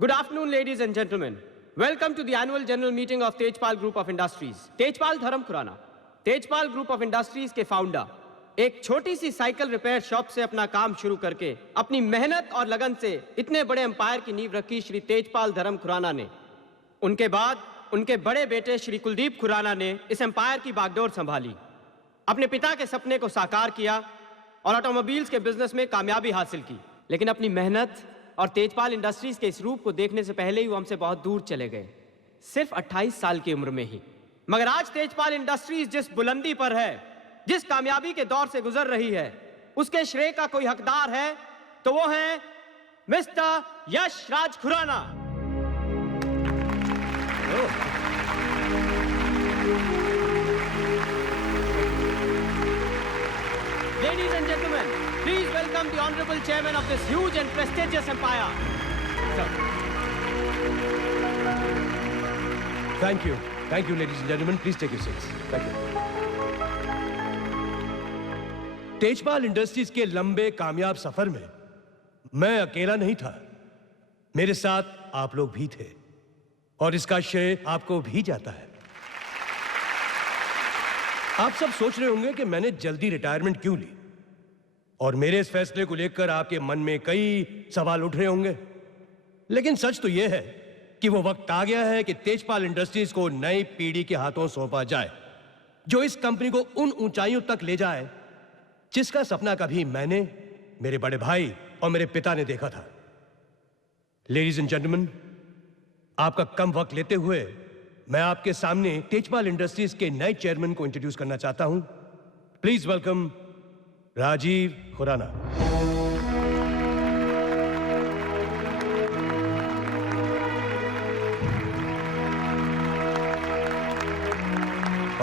Good afternoon, ladies and gentlemen. Welcome to the annual general meeting of Tejpal Group of Industries. Tejpal Dharam Khurana, Tejpal Group of Industries के founder एक छोटी सी cycle repair shop से अपना काम शुरू करके अपनी मेहनत और लगन से इतने बड़े एम्पायर की नींव रखी श्री तेजपाल धर्म खुराना ने। उनके बाद उनके बड़े बेटे श्री कुलदीप खुराना ने इस एम्पायर की बागडोर संभाली, अपने पिता के सपने को साकार किया और ऑटोमोबाइल्स के बिजनेस में कामयाबी हासिल की। लेकिन अपनी मेहनत और तेजपाल इंडस्ट्रीज के इस रूप को देखने से पहले ही वो हमसे बहुत दूर चले गए, सिर्फ 28 साल की उम्र में ही। मगर आज तेजपाल इंडस्ट्रीज जिस बुलंदी पर है, जिस कामयाबी के दौर से गुजर रही है, उसके श्रेय का कोई हकदार है तो वो है mister Yash Raj Khurana. Ladies and gentlemen, please welcome the honorable chairman of this huge and prestigious empire. Sir. Thank you, ladies and gentlemen. Please take your seats. Thank you. Tejpal industries के लंबे कामयाब सफर में मैं अकेला नहीं था, मेरे साथ आप लोग भी थे और इसका श्रेय आपको भी जाता है। आप सब सोच रहे होंगे कि मैंने जल्दी रिटायरमेंट क्यों ली और मेरे इस फैसले को लेकर आपके मन में कई सवाल उठ रहे होंगे, लेकिन सच तो यह है कि वो वक्त आ गया है कि तेजपाल इंडस्ट्रीज को नई पीढ़ी के हाथों सौंपा जाए, जो इस कंपनी को उन ऊंचाइयों तक ले जाए जिसका सपना कभी मैंने, मेरे बड़े भाई और मेरे पिता ने देखा था। लेडीज एंड जेंटलमैन, आपका कम वक्त लेते हुए मैं आपके सामने तेजपाल इंडस्ट्रीज के नए चेयरमैन को इंट्रोड्यूस करना चाहता हूं। Please welcome Rajiv Khurana.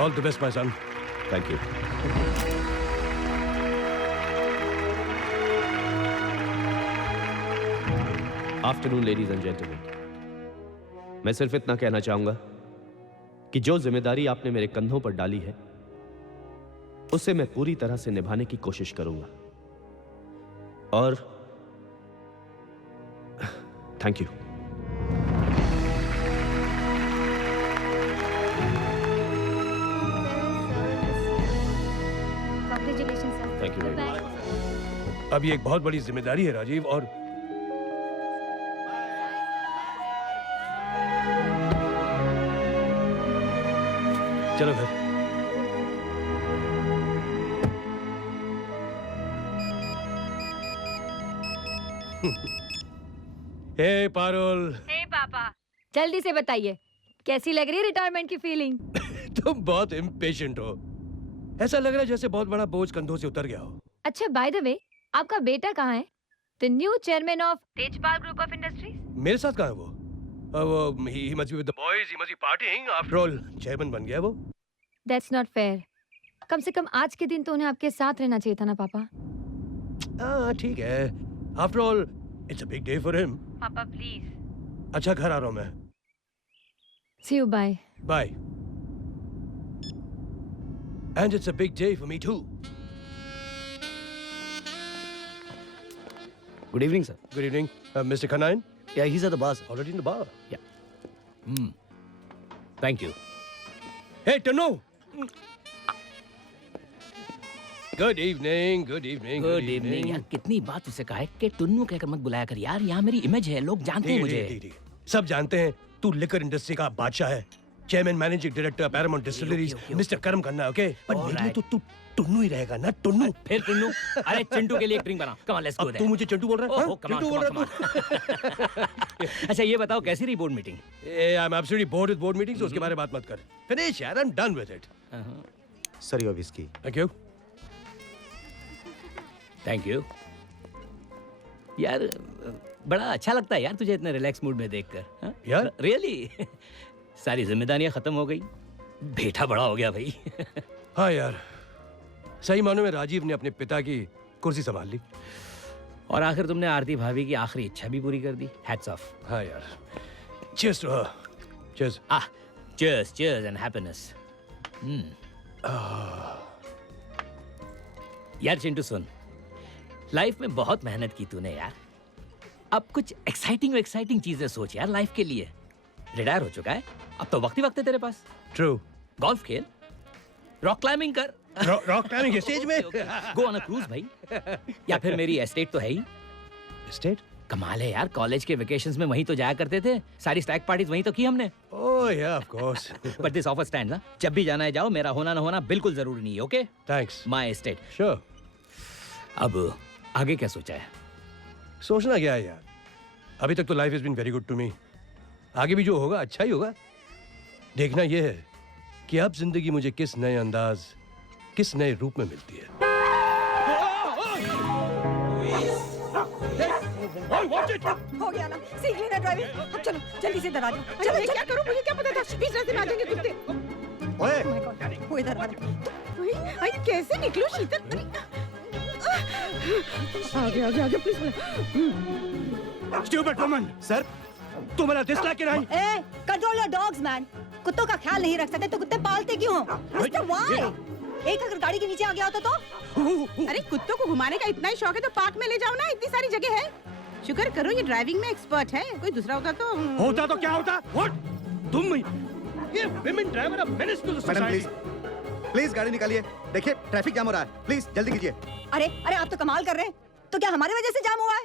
All the best my son. Thank you. Afternoon ladies and gentleman, मैं सिर्फ इतना कहना चाहूंगा कि जो जिम्मेदारी आपने मेरे कंधों पर डाली है उसे मैं पूरी तरह से निभाने की कोशिश करूंगा और thank you. Thank you very much. अब ये एक बहुत बड़ी जिम्मेदारी है राजीव, और चलो फिर। हे पारुल। हे पापा, जल्दी से बताइए कैसी लग रही है रिटायरमेंट की फीलिंग? तुम बहुत इम्पेशेंट हो, ऐसा लग रहा है जैसे बहुत बड़ा बोझ कंधों से उतर गया हो। अच्छा, बाय द वे, आपका बेटा कहाँ है? The new chairman of Tejpal group of industries. मेरे साथ कहाँ है वो? he must be with the boys, he must be partying. After all, chairman बन गया वो। That's not fair. कम से कम आज के दिन तो उन्हें आपके साथ रहना चाहिए था ना पापा। हाँ ठीक है, After all, it's a big day for him. पापा प्लीज। अच्छा, घर आ रहा हूँ मैं। See you, bye. Bye. And it's a big day for me too. Good evening, sir. Good evening, Mr. Kanain. Yeah, he's at the bar, sir. Already in the bar. Yeah. Thank you. Hey, Tanu. Good evening. Good evening. Good evening. यार कितनी बात उसे कहा है कि टुन्नू कहकर मत बुलाया कर यार, यहाँ मेरी इमेज है, लोग जानते हैं मुझे। सब जानते हैं तू लिकर इंडस्ट्री का बादशाह है, chairman managing director Paramount distilleries, mister करम खन्ना। ओके, पर मेरे लिए तो तू टुन्नू ही रहेगा ना। टुन्नू। फिर टुन्नू? अरे चिंटू के लिए एक ड्रिंक बना। Come on, let's go there. तू मुझे चिंटू बोल रहा है? चिंटू बोल रहा है? अच्छा ये बताओ कैसी रही board meeting? I'm absolutely bored with board meetings, उसके बारे में बात मत कर। Finish यार, I'm done with it. Sir your whisky. Thank you. Thank you. यार बड़ा अच्छा लगता है यार तुझे इतने रिलैक्स मूड में देखकर। यार रियली सारी जिम्मेदारियां खत्म हो गई, बेटा बड़ा हो गया भाई। हाँ यार, सही मानों में राजीव ने अपने पिता की कुर्सी संभाल ली और आखिर तुमने आरती भाभी की आखिरी इच्छा भी पूरी कर दी। Hats off. हाँ यार, cheers to her. Cheers. cheers, cheers and happiness. यार चिंटू सुन, लाइफ में बहुत मेहनत की तूने यार, अब कुछ एक्साइटिंग चीजें सोच यार लाइफ के लिए। रिटायर हो चुका है, अब तो वक्त ही वक्त है तेरे पास। ट्रू। गोल्फ खेल, रॉक क्लाइंबिंग कर, रॉक क्लाइंबिंग स्टेज में। गो ऑन अ क्रूज भाई, या फिर मेरी एस्टेट तो है ही। स्टेट? कमाल है यार, कॉलेज के वेकेशंस में वहीं तो जाया करते थे, सारी स्टैग पार्टीज वहीं तो की हमने। ओह या, of course. But this offer stands, जब भी जाना है जाओ, मेरा होना ना होना बिल्कुल जरूरी नहीं है। Okay, thanks. My estate. Sure. अब आगे क्या सोचा है? सोचना क्या है यार, अभी तक तो life has been very good to me. आगे भी जो होगा अच्छा ही होगा। देखना यह है कि अब जिंदगी मुझे किस नए अंदाज, किस नए रूप में मिलती है। हो गया ना, सीख लेना ड्राइविंग। अब चलो जल्दी से इधर आ जाओ। चलो मैं क्या करूं, मुझे क्या पता था बीच रास्ते में आ जाएंगे कुत्ते। ओए Oh my God, वो इधर आ जाओ। भाई कैसे निकलूं शीतल? आगे प्लीज। स्टूपिड वुमन, सर, तू मेरा डिसलाइक क्यों नहीं? ए, कंट्रोल योर डॉग्स मैन। कुत्तों का ख्याल नहीं रख सकते तो कुत्ते पालते क्यों हो? Mister why? एक अगर गाड़ी के नीचे आ गया होता तो? अरे कुत्तों को घुमाने का इतना ही शौक है तो पार्क में ले जाओ ना, इतनी सारी जगह है। शुक्र करो ये ड्राइविंग में एक्सपर्ट है, कोई दूसरा होता तो होता तो क्या होता? व्हाट? तुम ये विमेन ड्राइवर अब manage to the madam please, society. Please गाड़ी निकालिए। देखिए ट्रैफिक जाम हो रहा है, प्लीज जल्दी कीजिए। अरे अरे आप तो कमाल कर रहे हैं। तो क्या हमारी वजह से जाम हुआ है?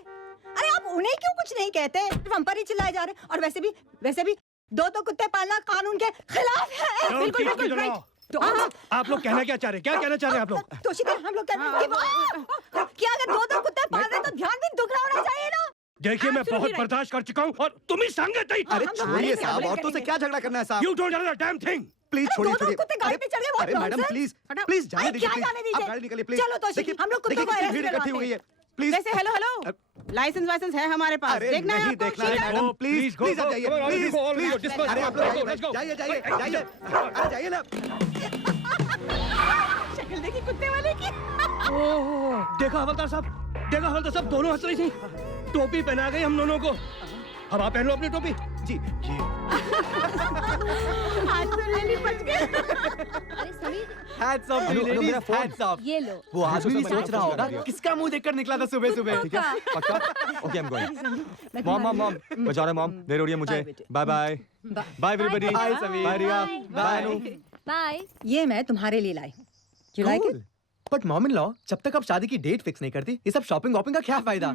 अरे आप उन्हें क्यों कुछ नहीं कहते? सिर्फ हम पर ही चिल्लाए जा रहे हैं। और वैसे भी दो कुत्ते पालना कानून के खिलाफ है। Don't बिल्कुल teach me बिल्कुल the राइट। law. तो आप लोग कहना क्या चाह रहे हैं? क्या कहना चाह रहे हैं आप लोग? तो हम लोग क्या अगर दो कुत्ते पाल रहे हैं तो ध्यान भी दुख रहा होना चाहिए ना। देखिए मैं बहुत बर्दाश्त कर चुका हूँ और तुम ही संगत ही। अरे हम छोड़िए क्या साहब, बोले औरतों से करेंगे? क्या झगड़ा करना है साहब? You don't know the damn thing. Please अरे छोड़िए दो कुत्ते गाड़ी पे चढ़ गए, बहुत अरे मैडम nonsense। प्लीज हटाओ। प्लीज जाने अरे दीजिए, क्या जाने प्लीज दीजिए? आप गाड़ी निकालिए प्लीज। चलो तो देखिए हम लोग कुत्तों देखिए को कितनी arrest भीड़ इकट्ठी करवाते हो गई है। हैं। प्लीज वैसे हेलो लाइसेंस है हमारे पास, अरे देखना है नहीं आपको। देखना है Sheetal. Madam, Go, please please, go, please आप go, जाइए, go, all please go, all please. go, disperse, अरे आप go, लोग let's go. जाइए अरे जाइए ना। शक्ल देखी कुत्ते वाले की। देखा हवलदार साहब दोनों हंस रही थी। टोपी पहना गई हम दोनों को। अब आप पहन लो अपनी टोपी। जी जी आज तो रैली बच गए। अरे Sameer, Hats off to you ladies, मेरा फोन। hats off. ये लो। वो आदमी भी सोच रहा होगा गया। किसका मुंह देखकर निकला था सुबह सुबह। ठीक है पक्का? Okay I am going. Mom बजा रहे मॉम, देर हो रही है मुझे। Bye bye bye everybody. Bye, Sameer. bye, bye Riya. bye, bye Anu. Bye. ये मैं तुम्हारे लिए लाई। You like it? But mom in law, जब तक आप शादी की डेट फिक्स नहीं करती, ये सब शॉपिंग वॉपिंग का क्या फायदा?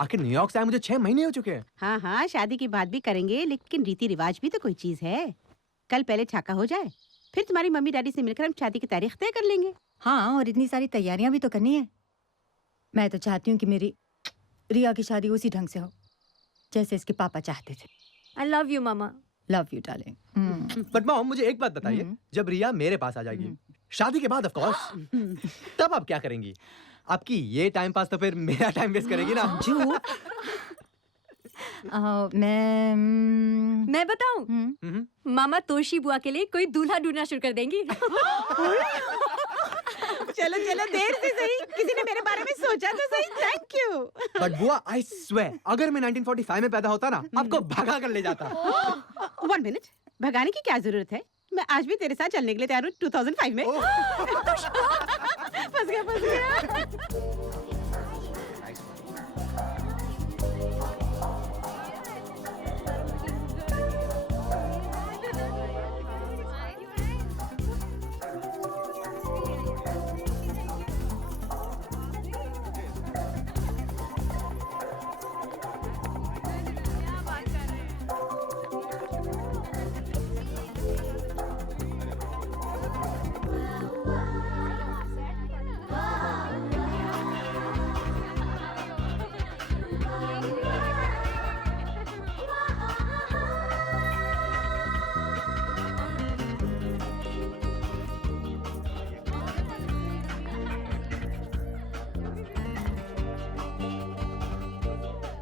आखिर न्यूयॉर्क से आए मुझे 6 महीने हो चुके हैं। हाँ हाँ, शादी की बात भी करेंगे, लेकिन रीति रिवाज भी तो कोई चीज है। कल पहले छाका हो जाए, फिर तुम्हारी मम्मी डैडी से मिलकर हम शादी की तारीख तय कर लेंगे। हाँ, और इतनी सारी तैयारियां भी तो करनी है। मैं तो चाहती हूँ कि मेरी रिया की शादी उसी ढंग से हो जैसे इसके पापा चाहते थे। I love you mama. Love you darling. But mom मुझे एक बात बताइए, जब रिया मेरे पास आ जाएगी शादी के बाद ऑफ कोर्स, तब आप क्या करेंगी? आपकी ये टाइम पास तो फिर मेरा टाइम वेस्ट करेगी ना। मैं बताऊं? मामा तोशी बुआ के लिए कोई दूल्हा ढूंढना शुरू कर देंगी। चलो चलो, देर से सही, किसी ने मेरे बारे में सोचा तो सही। Thank you. बट बुआ आई स्वेयर, अगर मैं 1945 में पैदा होता ना, आपको भगा कर ले जाता। 1 मिनट, भगाने की क्या जरूरत है? मैं आज भी तेरे साथ चलने के लिए तैयार हूँ 2005 में। फंस गया।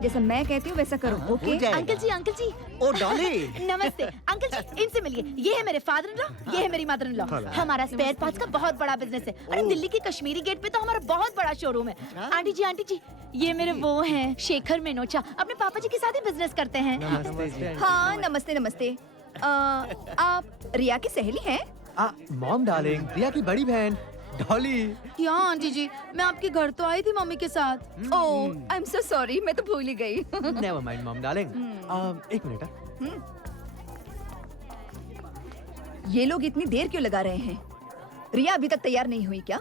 जैसा मैं कहती हूँ वैसा करो, ओके? अंकल जी ओ डॉली। नमस्ते अंकल जी, इनसे मिलिए। ये है मेरे फादर इन लॉ, ये है मेरी मदर इन लॉ। हमारा स्पेयर पार्ट्स का बहुत बड़ा बिजनेस है। अरे दिल्ली की कश्मीरी गेट पे तो हमारा बहुत बड़ा शोरूम है। आंटी जी ये मेरे वो हैं शेखर मेनोचा, अपने पापा जी के साथ ही बिजनेस करते हैं। हाँ, नमस्ते। आप रिया की सहेली हैं? मॉम डार्लिंग, रिया की बड़ी बहन। डॉली। क्या आंटी जी, मैं आपके घर तो आई थी मम्मी के साथ। ओह, आई एम सो सॉरी, मैं तो भूल ही गई। Never mind mom darling. एक मिनट। ये लोग इतनी देर क्यों लगा रहे हैं? रिया अभी तक तैयार नहीं हुई क्या?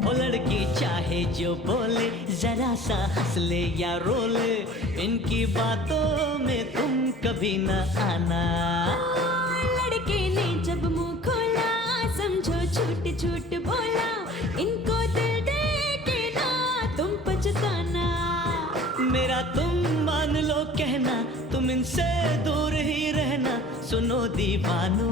ओ लड़की चाहे जो बोले, जरा सा हंस ले या रो ले, इनकी बातों में तुम कभी न आना। लड़के ने जब मुंह खोला, समझो झूठ झूठ बोला, इनको दिल दे के ना तुम पछताना। मेरा तुम मान लो कहना, तुम इनसे दूर ही रहना, सुनो दीवानो।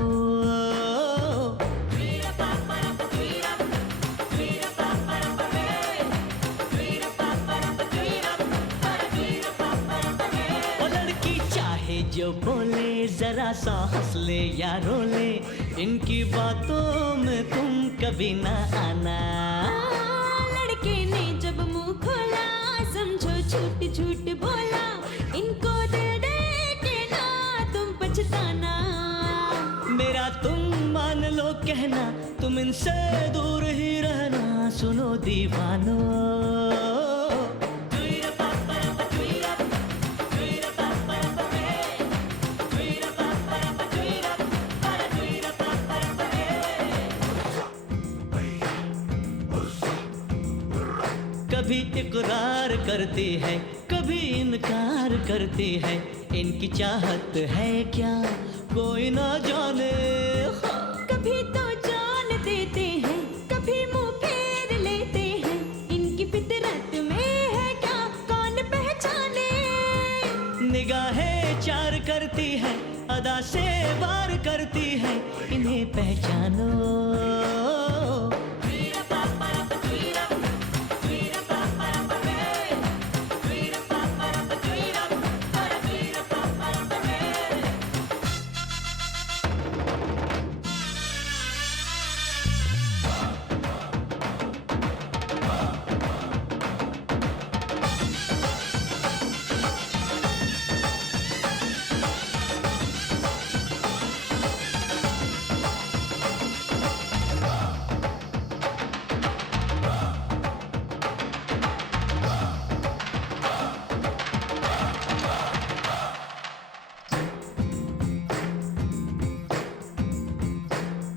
जो बोले, जरा सा हंस ले या रो ले, इनकी बातों में तुम कभी ना आना। लड़के ने जब मुंह खोला, समझो झूठ झूठ बोला, इनको दिल दे के ना तुम पछताना। मेरा तुम मान लो कहना, तुम इनसे दूर ही रहना, सुनो दीवानो। कभी इकरार करती है, कभी इनकार करती है, इनकी चाहत है क्या कोई ना जाने। कभी तो जान देते हैं, कभी मुंह फेर लेते हैं, इनकी फितरत में है क्या कौन पहचाने। निगाहें चार करती है, अदा से वार करती है, इन्हें पहचानो।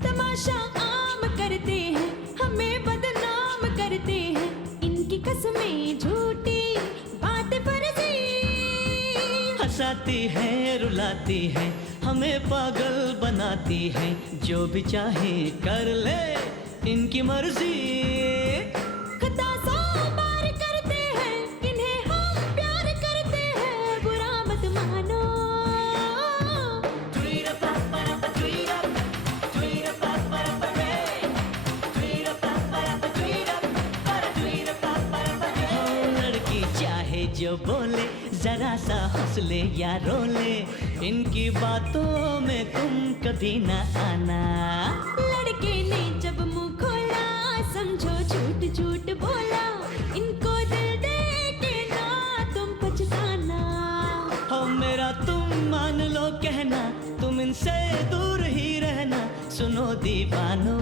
तमाशा आम करते हैं, हमें बदनाम करते हैं, इनकी कसमें झूठी बातें फर्जी। हंसाती है रुलाती है, हमें पागल बनाती है, जो भी चाहे कर ले इनकी मर्जी। खता सौ बार करते हैं, इन्हें हम प्यार करते हैं, बुरा मत मानो। लड़की चाहे जो बोले, जरा सा हंस ले या रो ले, इनकी बातों में तुम कभी न आना। लड़के ने जब मुंह खोला, समझो झूठ झूठ बोला, इनको दिल दे के ना तुम पछताना। हो मेरा तुम मान लो कहना, तुम इनसे दूर ही रहना, सुनो दीवानो।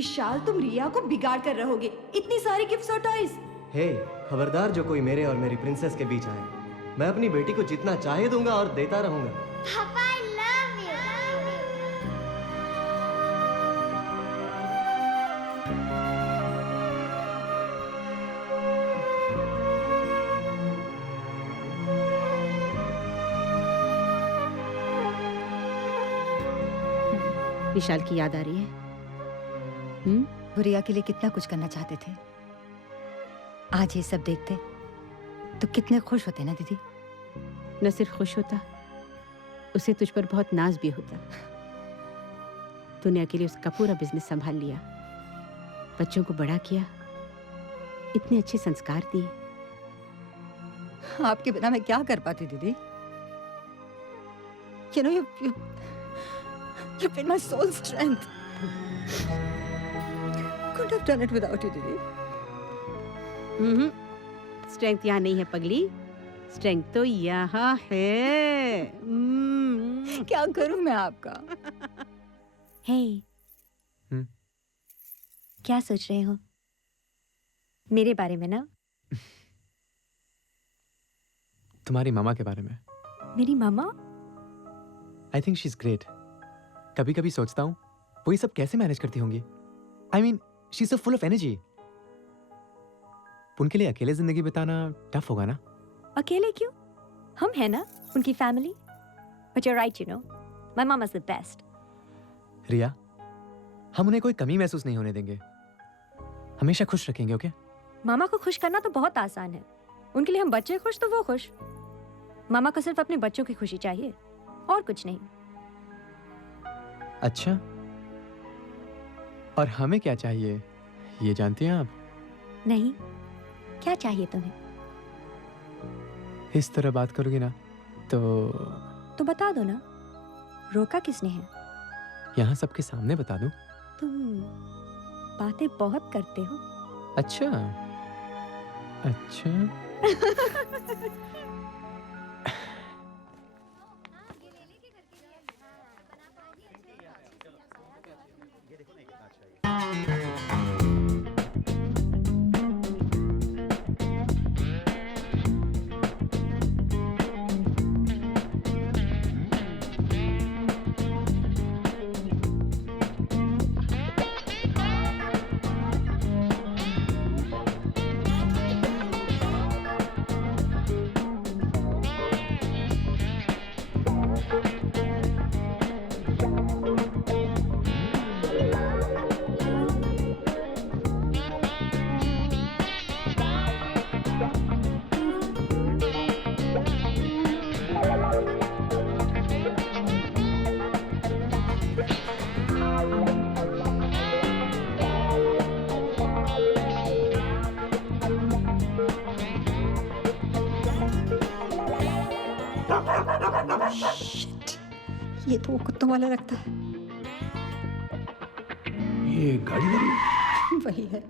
विशाल, तुम रिया को बिगाड़ कर रहोगे। इतनी सारी गिफ्ट्स और टॉयज। हे, खबरदार जो कोई मेरे और मेरी प्रिंसेस के बीच आए। मैं अपनी बेटी को जितना चाहे दूंगा और देता रहूंगा। पापा आई लव यू। विशाल की याद आ रही है? वो रिया के लिए कितना कुछ करना चाहते थे। आज ये सब देखते तो कितने खुश होते ना दीदी। न सिर्फ खुश होता, उसे तुझ पर बहुत नाज भी होता। तूने अकेले उसका पूरा बिजनेस संभाल लिया, बच्चों को बड़ा किया, इतने अच्छे संस्कार दिए। आपके बिना मैं क्या कर पाती दीदी? You know, you've been my soul strength. Couldn't have done it without you, दीदी। स्ट्रेंथ यहाँ नहीं है पगली, स्ट्रेंथ तो यहाँ है। क्या करूं मैं आपका? हे, क्या सोच रहे हो मेरे बारे में? ना, तुम्हारी मामा के बारे में। मेरी मामा? I think she is great. कभी कभी सोचता हूँ वो ये सब कैसे मैनेज करती होंगी। I mean she is so full of energy. उनके लिए अकेले जिंदगी बिताना टफ होगा ना? अकेले क्यों? हम हैं ना, उनकी family. But you are right, you know, my mom is the best. Riya, हम उन्हें कोई कमी महसूस नहीं होने देंगे, हमेशा खुश रखेंगे। ओके? मामा को खुश करना तो बहुत आसान है। उनके लिए हम बच्चे खुश तो वो खुश। मामा को सिर्फ अपने बच्चों की खुशी चाहिए और कुछ नहीं। अच्छा, और हमें क्या चाहिए ये जानती हैं आप? नहीं, क्या चाहिए तुम्हें? इस तरह बात करोगी ना तो बता दो ना, रोका किसने है? यहाँ सबके सामने बता दूं? तुम बातें बहुत करते हो। अच्छा अच्छा। ये तो वो कुत्तों वाला लगता है। ये गाड़ी वाली? वही है।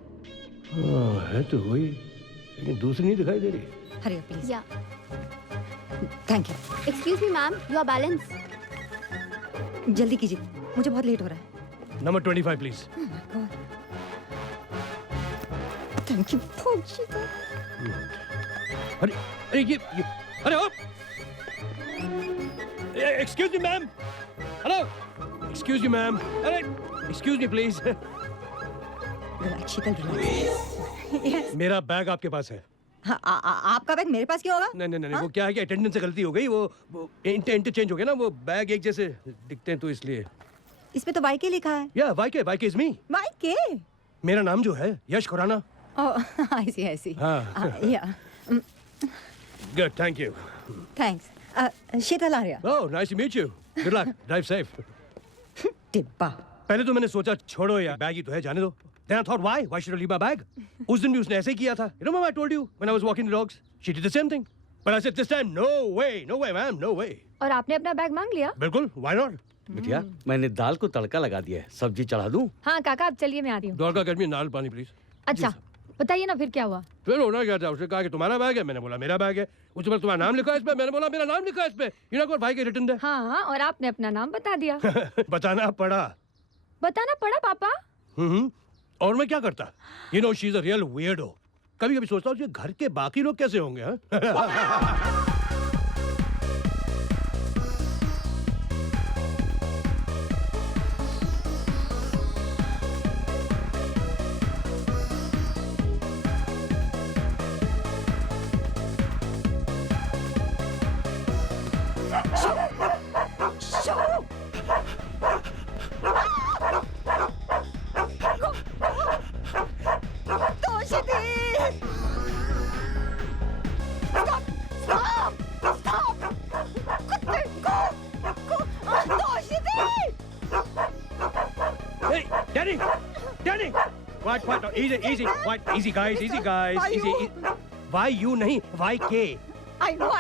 हाँ, है तो वही, लेकिन दूसरी नहीं दिखाई दे रही। Hariya please. Yeah thank you. Excuse me ma'am, your balance. जल्दी कीजिए, मुझे बहुत लेट हो रहा है। Number 25 please. Thank you. अरे अरे ये अरे आप, excuse me ma'am. Hello, excuse me ma'am. अरे excuse me please. Relax Sheetal, relax. मेरा बैग आपके पास है। हाँ, आपका बैग मेरे पास क्यों होगा? नहीं नहीं नहीं, वो क्या है कि अटेंडेंस से गलती हो गई, वो इंटरचेंज हो गया ना, वो बैग एक जैसे दिखते हैं तो इसलिए। इसमें तो वाईके लिखा है। या वाईके इज मी। वाईके? मेरा नाम जो है यश खुराना। ओह, आई सी। हाँ। Yeah good, thank you. Thanks. Sheetal आ रहा। Oh, nice to meet you. Good luck, drive safe. डिब्बा। पहले तो मैंने सोचा छोड़ो यार, बैग ही तो है, जाने दो। Then I thought, why should I leave my bag? उस दिन भी उसने ऐसे ही किया था। You know, Mama, I told you when I was walking the dogs, she did the same thing. But I said this time, no way, ma'am, no way. और आपने अपना बैग मांग लिया? बिल्कुल, why not? बिटिया, मैंने दाल को तड़का लगा दिया है, सब्जी चढ़ा दूं? हाँ काका, अब चलिए मैं आ रही हूँ। दौड़ का गर्मी, नाल पानी प्लीज। अच्छा, बताइए ना फिर क्या हुआ? फिर होना क्या था, उसने कहा कि तुम्हारा बैग है, मैंने बोला मेरा बैग है। उसके बाद तुम्हारा नाम लिखा है इस पे, मैंने बोला मेरा नाम लिखा है इस पे। You know what, भाई के रिटर्न दे। हाँ, और आपने अपना नाम बता दिया। बताना पड़ा। बताना पड़ा पापा? और मैं क्या करता? You know, she's a real weirdo. कभी-कभी सोचता हूँ कि घर के बाकी लोग कैसे होंगे, हाँ? Hey, Danny! Danny! What? Easy, what? Easy, guys, easy. Why you नहीं? Why K? I know.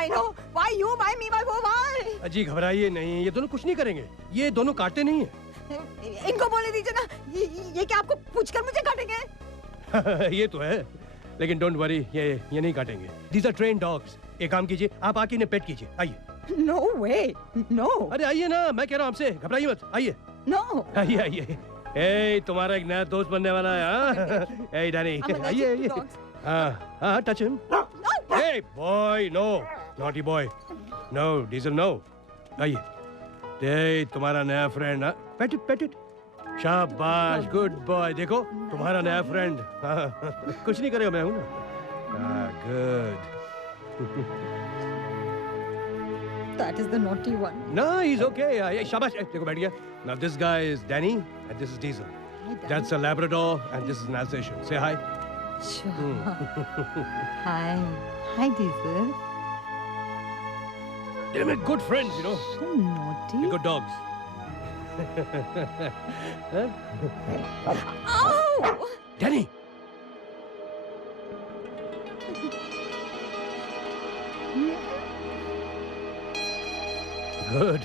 Why you? Why me? Why वो? Why? अजी घबराइए नहीं, ये दोनों कुछ नहीं करेंगे। ये दोनों काटते नहीं हैं। इनको बोलने दीजिए ना, ये क्या आपको पूछकर मुझे काटेंगे? ये तो है, लेकिन डोंट वरी, ये नहीं काटेंगे। These are trained dogs. एक काम कीजिए, आप आके इन्हें पेट कीजिए, आइए। No way, no. अरे आइए ना, मैं कह रहा हूँ आपसे, घबराइए मत, आइए। No. आइए। ए, तुम्हारा एक नया दोस्त बनने वाला है, हाँ? ए, डैनी, आइए। हाँ, touch him. Hey, boy, no, naughty boy. No, Diesel, no. आइए। ए, तुम्हारा नया फ्रेंड, हाँ? Pet it. शाबाश, गुड बॉय। देखो, तुम्हारा नया फ्रेंड। कुछ नहीं करेगा, मैं हूँ ना। Good. That is the naughty one. No, he's okay. शाबाश, देखो बैठ गया. Now this guy is Danny and this is Diesel. Hi, Danny. That's a Labrador and this is an Alsatian. Say hi. Sure. Hi, Diesel. They're my good friends, you know. So naughty. They're good dogs. Ow! Danny. Good.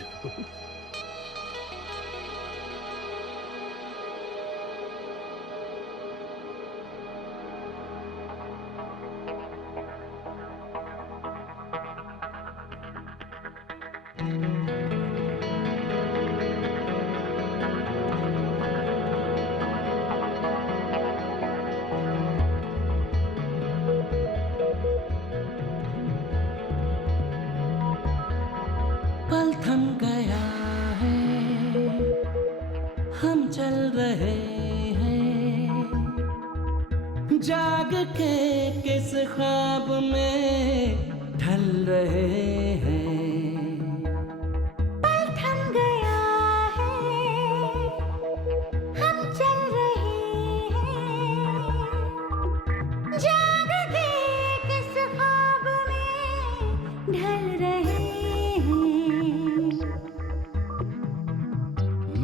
पल थम गया है, हम चल रहे हैं, जाग के किस ख्वाब में ढल रहे हैं। पल थम गया है, हम चल रहे हैं, जाग के किस ख्वाब में ढल रहे हैं।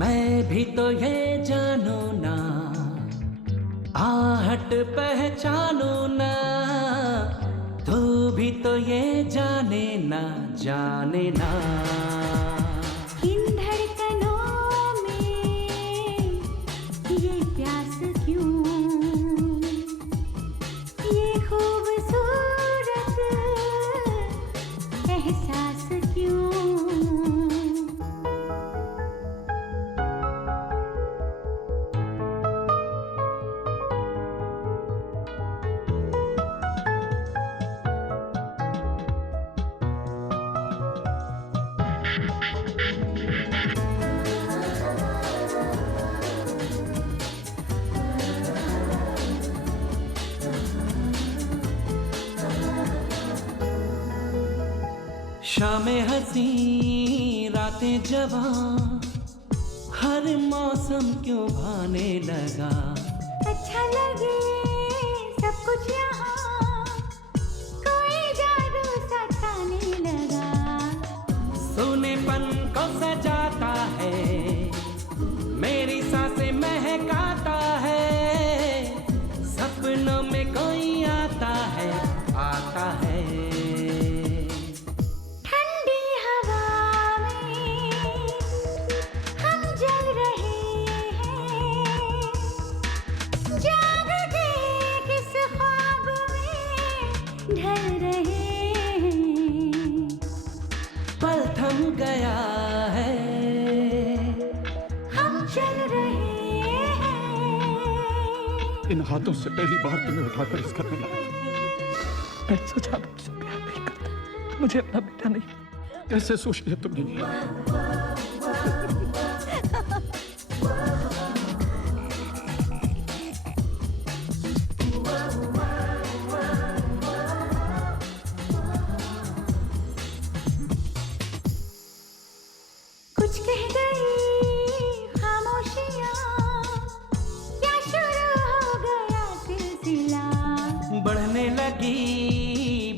मैं भी तो ये जानू ना, आहट पहचानू ना, तू भी तो ये जाने ना, जाने ना। इन धड़कनों में ये प्यास क्यों, ये खूबसूरत एहसास क्यों। शामें हंसी रातें जवां, हर मौसम क्यों भाने लगा। अच्छा लगे सब कुछ यहाँ, कोई जादू सा छाने लगा। सूनेपन को सजाता है, मेरी सांसें महकाता है, सपनों में कोई आता है, आता है। ठंडी हवा में हम जल रहे हैं, जाग के किस ख्वाब में ढल रहे हैं। पल थम गया है, हम चल रहे हैं, इन हाथों से पहली बार तुम्हें उठाकर इस घर में लाया। मैं सचा तुमसे प्यार नहीं करता, मुझे अपना बेटा नहीं। कैसे सोच लिया तुमने? कुछ कह गई खामोशियाँ, क्या शुरू हो गया सिलसिला। बढ़ने लगी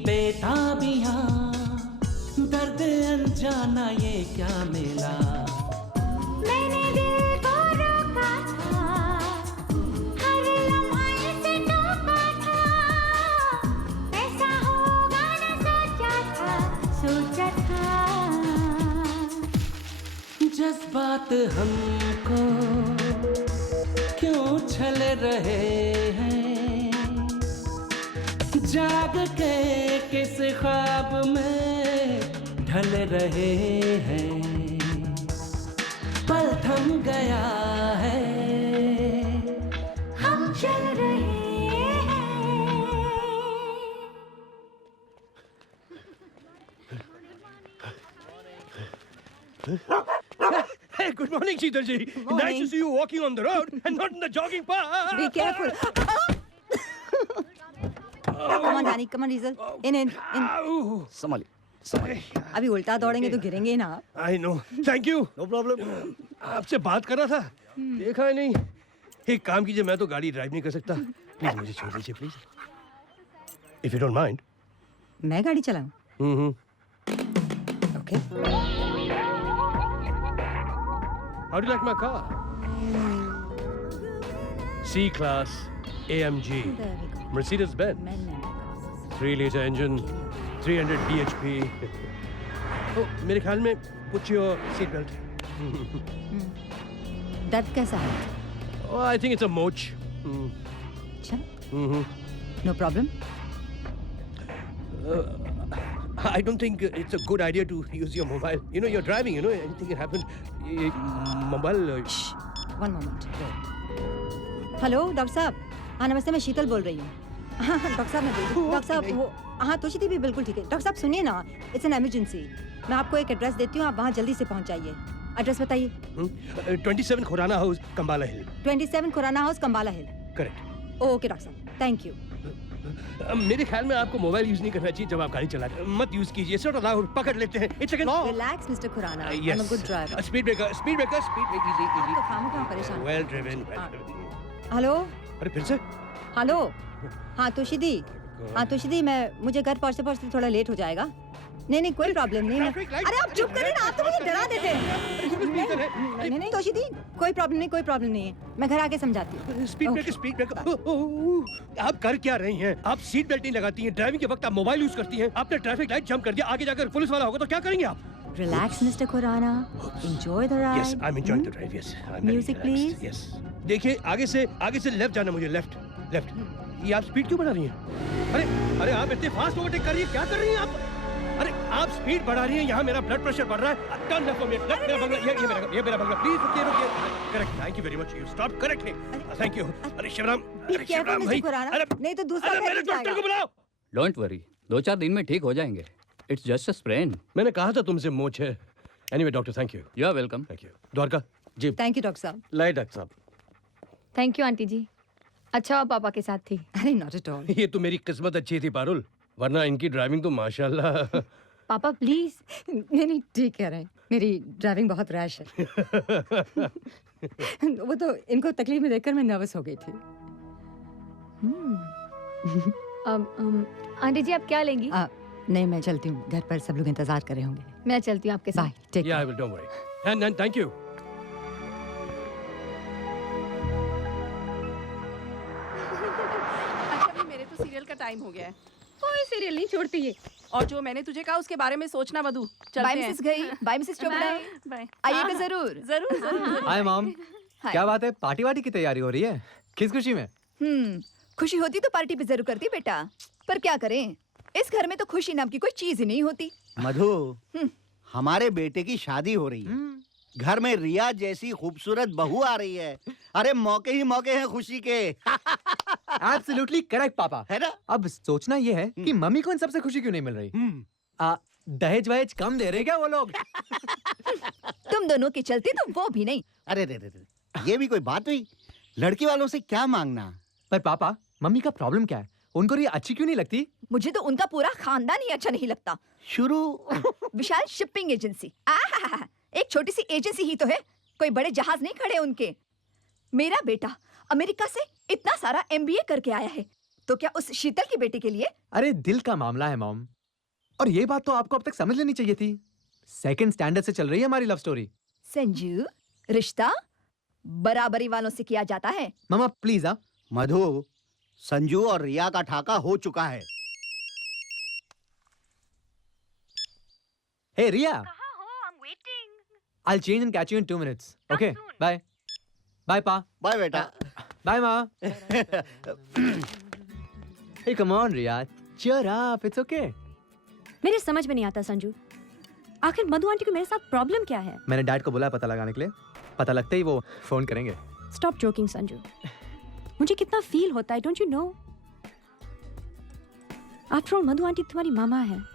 बेताबियां, दर्द अनजाना ये क्या मिला। मैंने दिल को रोका था, हर लम्हा इसे टोका था। ऐसा होगा न सोचा था। जज्बात हमको क्यों छल रहे हैं, जाग के किस ख्वाब में ढल रहे हैं। पल थम गया है, हम चल रहे हैं। Hey, good morning, Sheetal ji. Nice to see you walking on the road and not in the jogging path. Be careful. Come on, Danny. Come on, Diesel. In. संभालिए, संभालिए। अभी उल्टा दौड़ेंगे तो गिरेंगे ना आप। I know. Thank you. No problem. आपसे बात कर रहा था, देखा ही नहीं। एक काम कीजिए, मैं तो गाड़ी ड्राइव नहीं कर सकता। प्लीज मुझे छोड़ दीजिए, please. If you don't mind. मैं गाड़ी चलाऊं? Okay. How do you like my car? C-Class AMG. Mercedes-Benz. 3-liter engine, 300 bhp. Oh, मेरे ख्याल में put your seat belt. दर्द कैसा है? Oh, I think it's a moch. अच्छा? Mm-hmm. No problem. I don't think it's a good idea to use your mobile. You know, you're driving, you know, anything can happen. Mobile... One moment. Hello doctor साहब। हाँ नमस्ते, मैं शीतल बोल रही हूँ। हाँ doctor साहब मैं डॉक्टर साहब वो हाँ तोशी दी भी बिल्कुल ठीक है। डॉक्टर साहब सुनिए ना, इट्स एन इमरजेंसी। मैं आपको एक एड्रेस देती हूँ, आप वहाँ जल्दी से पहुँच जाइए। एड्रेस बताइए। 27 खुराना हाउस, कंबाला हिल। 27 खुराना हाउस, कंबाला हिल। करेक्ट। ओके डॉक्टर साहब, थैंक यू। मेरे ख्याल में आपको मोबाइल यूज नहीं करना चाहिए जब आप गाड़ी चला रहे हैं। मत यूज कीजिए, सॉर्ट ऑफ लाउड पकड़ लेते हैं। It's again law. Relax mister Khurana, I am a good driver. Speed breaker, easy आप तो खामोखा परेशान। Well driven. हेलो। अरे फिर से? हेलो। हाँ तोशी दी मुझे घर पहुँचते थोड़ा लेट हो जाएगा। नहीं कोई प्रॉब्लम नहीं। अरे आप चुप करें ना, आप तो मुझे डरा देते हैं। नहीं तोशी दी कोई प्रॉब्लम नहीं है। मैं घर आके समझाती हूँ। Speed breaker. आप कर क्या रही हैं? आप सीट बेल्ट नहीं लगाती हैं, ड्राइविंग के वक्त आप मोबाइल यूज करती हैं, आपने ट्रैफिक लाइट जंप कर दिया, आगे जाकर पुलिस वाला होगा तो क्या करेंगे आप? Relax mister Khurana, enjoy the ride. Yes, I am enjoying the drive. Yes, music please. Yes. देखिए आगे से लेफ्ट जाना, मुझे लेफ्ट। ये आप स्पीड क्यों बढ़ा रही हैं? अरे आप इतने फास्ट ओवरटेक कर रही हैं, क्या कर रही हैं आप? अरे आप स्पीड बढ़ा रही हैं, यहाँ मेरा ब्लड प्रेशर बढ़ रहा है। Turn left for me, left मेरा बंगला, ये मेरा बंगला। प्लीज रुकिए। Correct, thank you very much. You stop correctly. Thank you. अरे शिवराम भाई, अरे नहीं तो दूसरा मेरे डॉक्टर को बुलाओ। डोंट वरी, 2-4 दिन में ठीक हो जाएंगे। It's just a sprain. मैंने कहा था तुमसे मोच है। Anyway doctor, thank you. You are welcome. Thank you. Dwarka ji. Thank you doctor साहब। लाइए डॉक्टर साहब। Thank you aunty ji. अच्छा आप पापा के साथ थी। अरे नॉट एट ऑल। ये तो मेरी किस्मत अच्छी थी पारुल, वरना इनकी ड्राइविंग तो माशाल्लाह। पापा प्लीज। नहीं ठीक कह रहे हैं, मेरी ड्राइविंग बहुत रैश है। वो तो इनको तकलीफ में देखकर मैं नर्वस हो गई थी। आंटी जी आप क्या लेंगी? नहीं मैं चलती हूँ, घर पर सब लोग इंतजार कर रहे होंगे। मैं चलती हूँ आपके साथ। Bye, take care. I will, don't worry. And thank you. अच्छा मेरे तो सीरियल का टाइम हो गया है। कोई सीरियल नहीं छोड़ती है। और जो मैंने तुझे कहा उसके बारे में सोचना मधु। बाय मिसेस गई, बाय मिसेस चोपड़ा। बाय। आइएगा जरूर। जरूर। Hi mom. क्या बात है, पार्टी वार्टी की तैयारी हो रही है? किस खुशी में? खुशी होती तो पार्टी भी जरूर करती बेटा, पर क्या करें, इस घर में तो खुशी नाम की कोई चीज ही नहीं होती। मधु, हमारे बेटे की शादी हो रही है। घर में रिया जैसी खूबसूरत बहू आ रही है। अरे मौके ही मौके हैं खुशी के। एब्सोल्युटली करेक्ट पापा, है ना? अब सोचना ये है कि मम्मी को इन सबसे खुशी क्यों नहीं मिल रही? दहेज वहेज कम दे रहे क्या वो लोग? तुम दोनों के चलते तो वो भी नहीं। अरे रे रे रे, ये भी कोई बात हुई? लड़की वालों से क्या मांगना? पर पापा, मम्मी का प्रॉब्लम क्या है? उनको रिया अच्छी क्यों नहीं लगती? मुझे तो उनका पूरा खानदान ही अच्छा नहीं लगता। शुरू विशाल शिपिंग एजेंसी, एक छोटी सी एजेंसी ही तो है, कोई बड़े जहाज नहीं खड़े उनके। मेरा बेटा अमेरिका से इतना सारा MBA करके आया है, तो क्या उस शीतल की बेटी के लिए? अरे दिल का मामला है मॉम, और ये बात तो आपको अब तक समझ लेनी चाहिए थी। सेकंड स्टैंडर्ड से चल रही है हमारी लव स्टोरी। संजू, रिश्ता बराबरी वालों से किया जाता है। मामा प्लीज। मधु, संजू और रिया का ठाका हो चुका है। हे रिया, I'll change and catch you in 2 minutes. Okay, bye. Bye pa. Bye बेटा। Bye ma. Hey, come on Riya, cheer up, it's okay. मेरे समझ में नहीं आता संजू, आखिर मधु आंटी को मेरे साथ प्रॉब्लम क्या है? मैंने डैड को बोला पता लगाने के लिए, पता लगते ही वो फोन करेंगे। स्टॉप जोकिंग संजू, मुझे कितना फील होता है, don't you know? After all Madhu aunty तुम्हारी मामा है।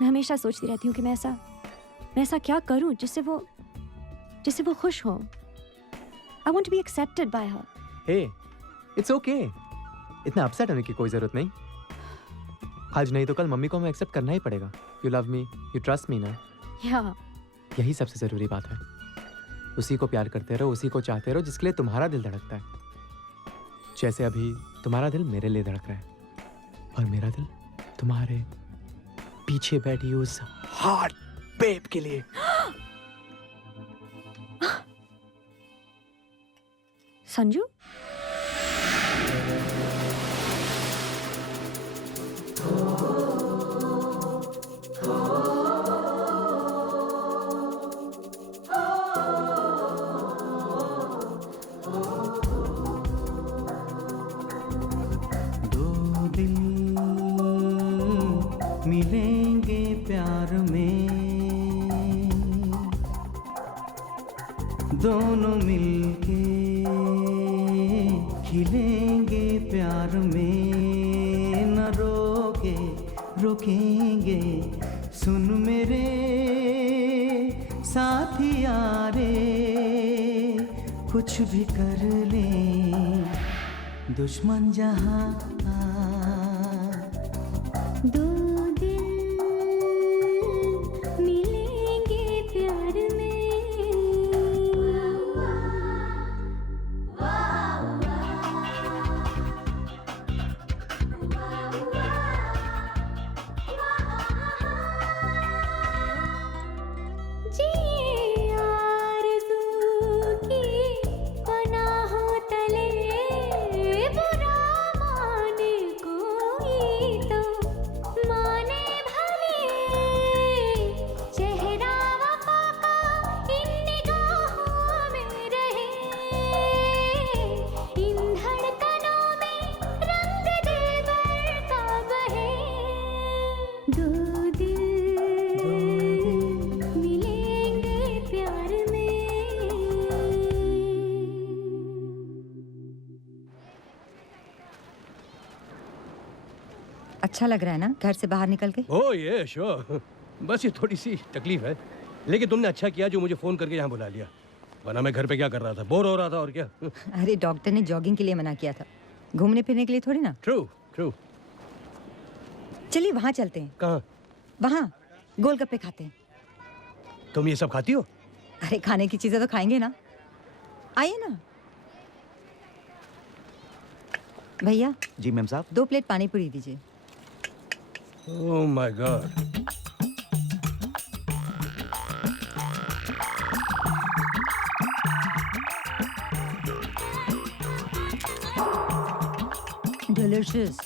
मैं हमेशा सोचती रहती हूँ कि मैं ऐसा क्या करूँ जिससे वो खुश हो। I want to be accepted by her. Hey, it's okay. इतना अपसेट होने की कोई जरूरत नहीं। आज नहीं तो कल मम्मी को हमें एक्सेप्ट करना ही पड़ेगा। You love me, you trust me ना? Yeah. यही सबसे जरूरी बात है। उसी को प्यार करते रहो, उसी को चाहते रहो जिसके लिए तुम्हारा दिल धड़कता है। जैसे अभी तुम्हारा दिल मेरे लिए धड़क रहा है, और मेरा दिल तुम्हारे पीछे बैठी उस हॉट बेब के लिए। संजू, मिलेंगे प्यार में, दोनों मिलके खिलेंगे प्यार में, न रोकेंगे सुन मेरे साथिया रे, कुछ भी कर ले दुश्मन जहां। दो दिल मिलेंगे प्यार में, जिए आरज़ू की पनाहों तले, बुरा माने कोई तो माने भले, चेहरा वफा का इन निगाहों में रहे, इन धड़कनों में रंग दिलबर का बहे, दो दिल मिलेंगे प्यार में। अच्छा लग रहा है ना घर से बाहर निकल के? ओह ये श्योर, बस ये थोड़ी सी तकलीफ है, लेकिन तुमने अच्छा किया जो मुझे फोन करके यहाँ बुला लिया, वरना मैं घर पे क्या कर रहा था, बोर हो रहा था और क्या। अरे डॉक्टर ने जॉगिंग के लिए मना किया था, घूमने फिरने के लिए थोड़ी ना। True true. चलिए वहाँ चलते हैं। कहाँ? वहाँ गोलगप्पे खाते हैं। तुम ये सब खाती हो? अरे खाने की चीजें तो खाएंगे ना, आइए ना। भैया जी मैम साहब। 2 प्लेट पानी पूरी दीजिए। Oh my God. डिलीशियस।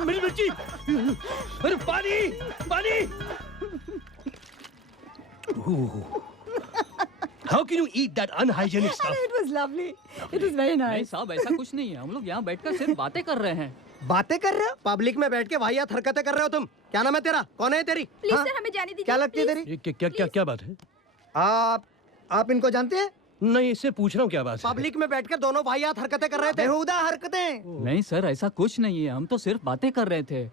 मेरी बच्ची, अरे पानी पानी। How can you eat that unhygienic stuff? It was lovely. It was very नहीं nice. साहब ऐसा कुछ नहीं है, हम लोग यहाँ बैठकर सिर्फ बातें कर रहे हैं। बातें कर रहे हो? पब्लिक में बैठ के वाहियात हरकतें कर रहे हो तुम। क्या नाम है तेरा? कौन है तेरी? प्लीज हाँ? सर हमें जाने दीजिए। क्या लगती है please। तेरी? क्या क्या क्या बात है? आप इनको जानते हैं? नहीं, इससे पूछ रहा हूँ क्या बात है? पब्लिक में बैठकर दोनों वाहियात हरकतें कर रहे थे। बेहुदा हरकतें। नहीं सर ऐसा कुछ नहीं है, हम तो सिर्फ बातें कर रहे थे।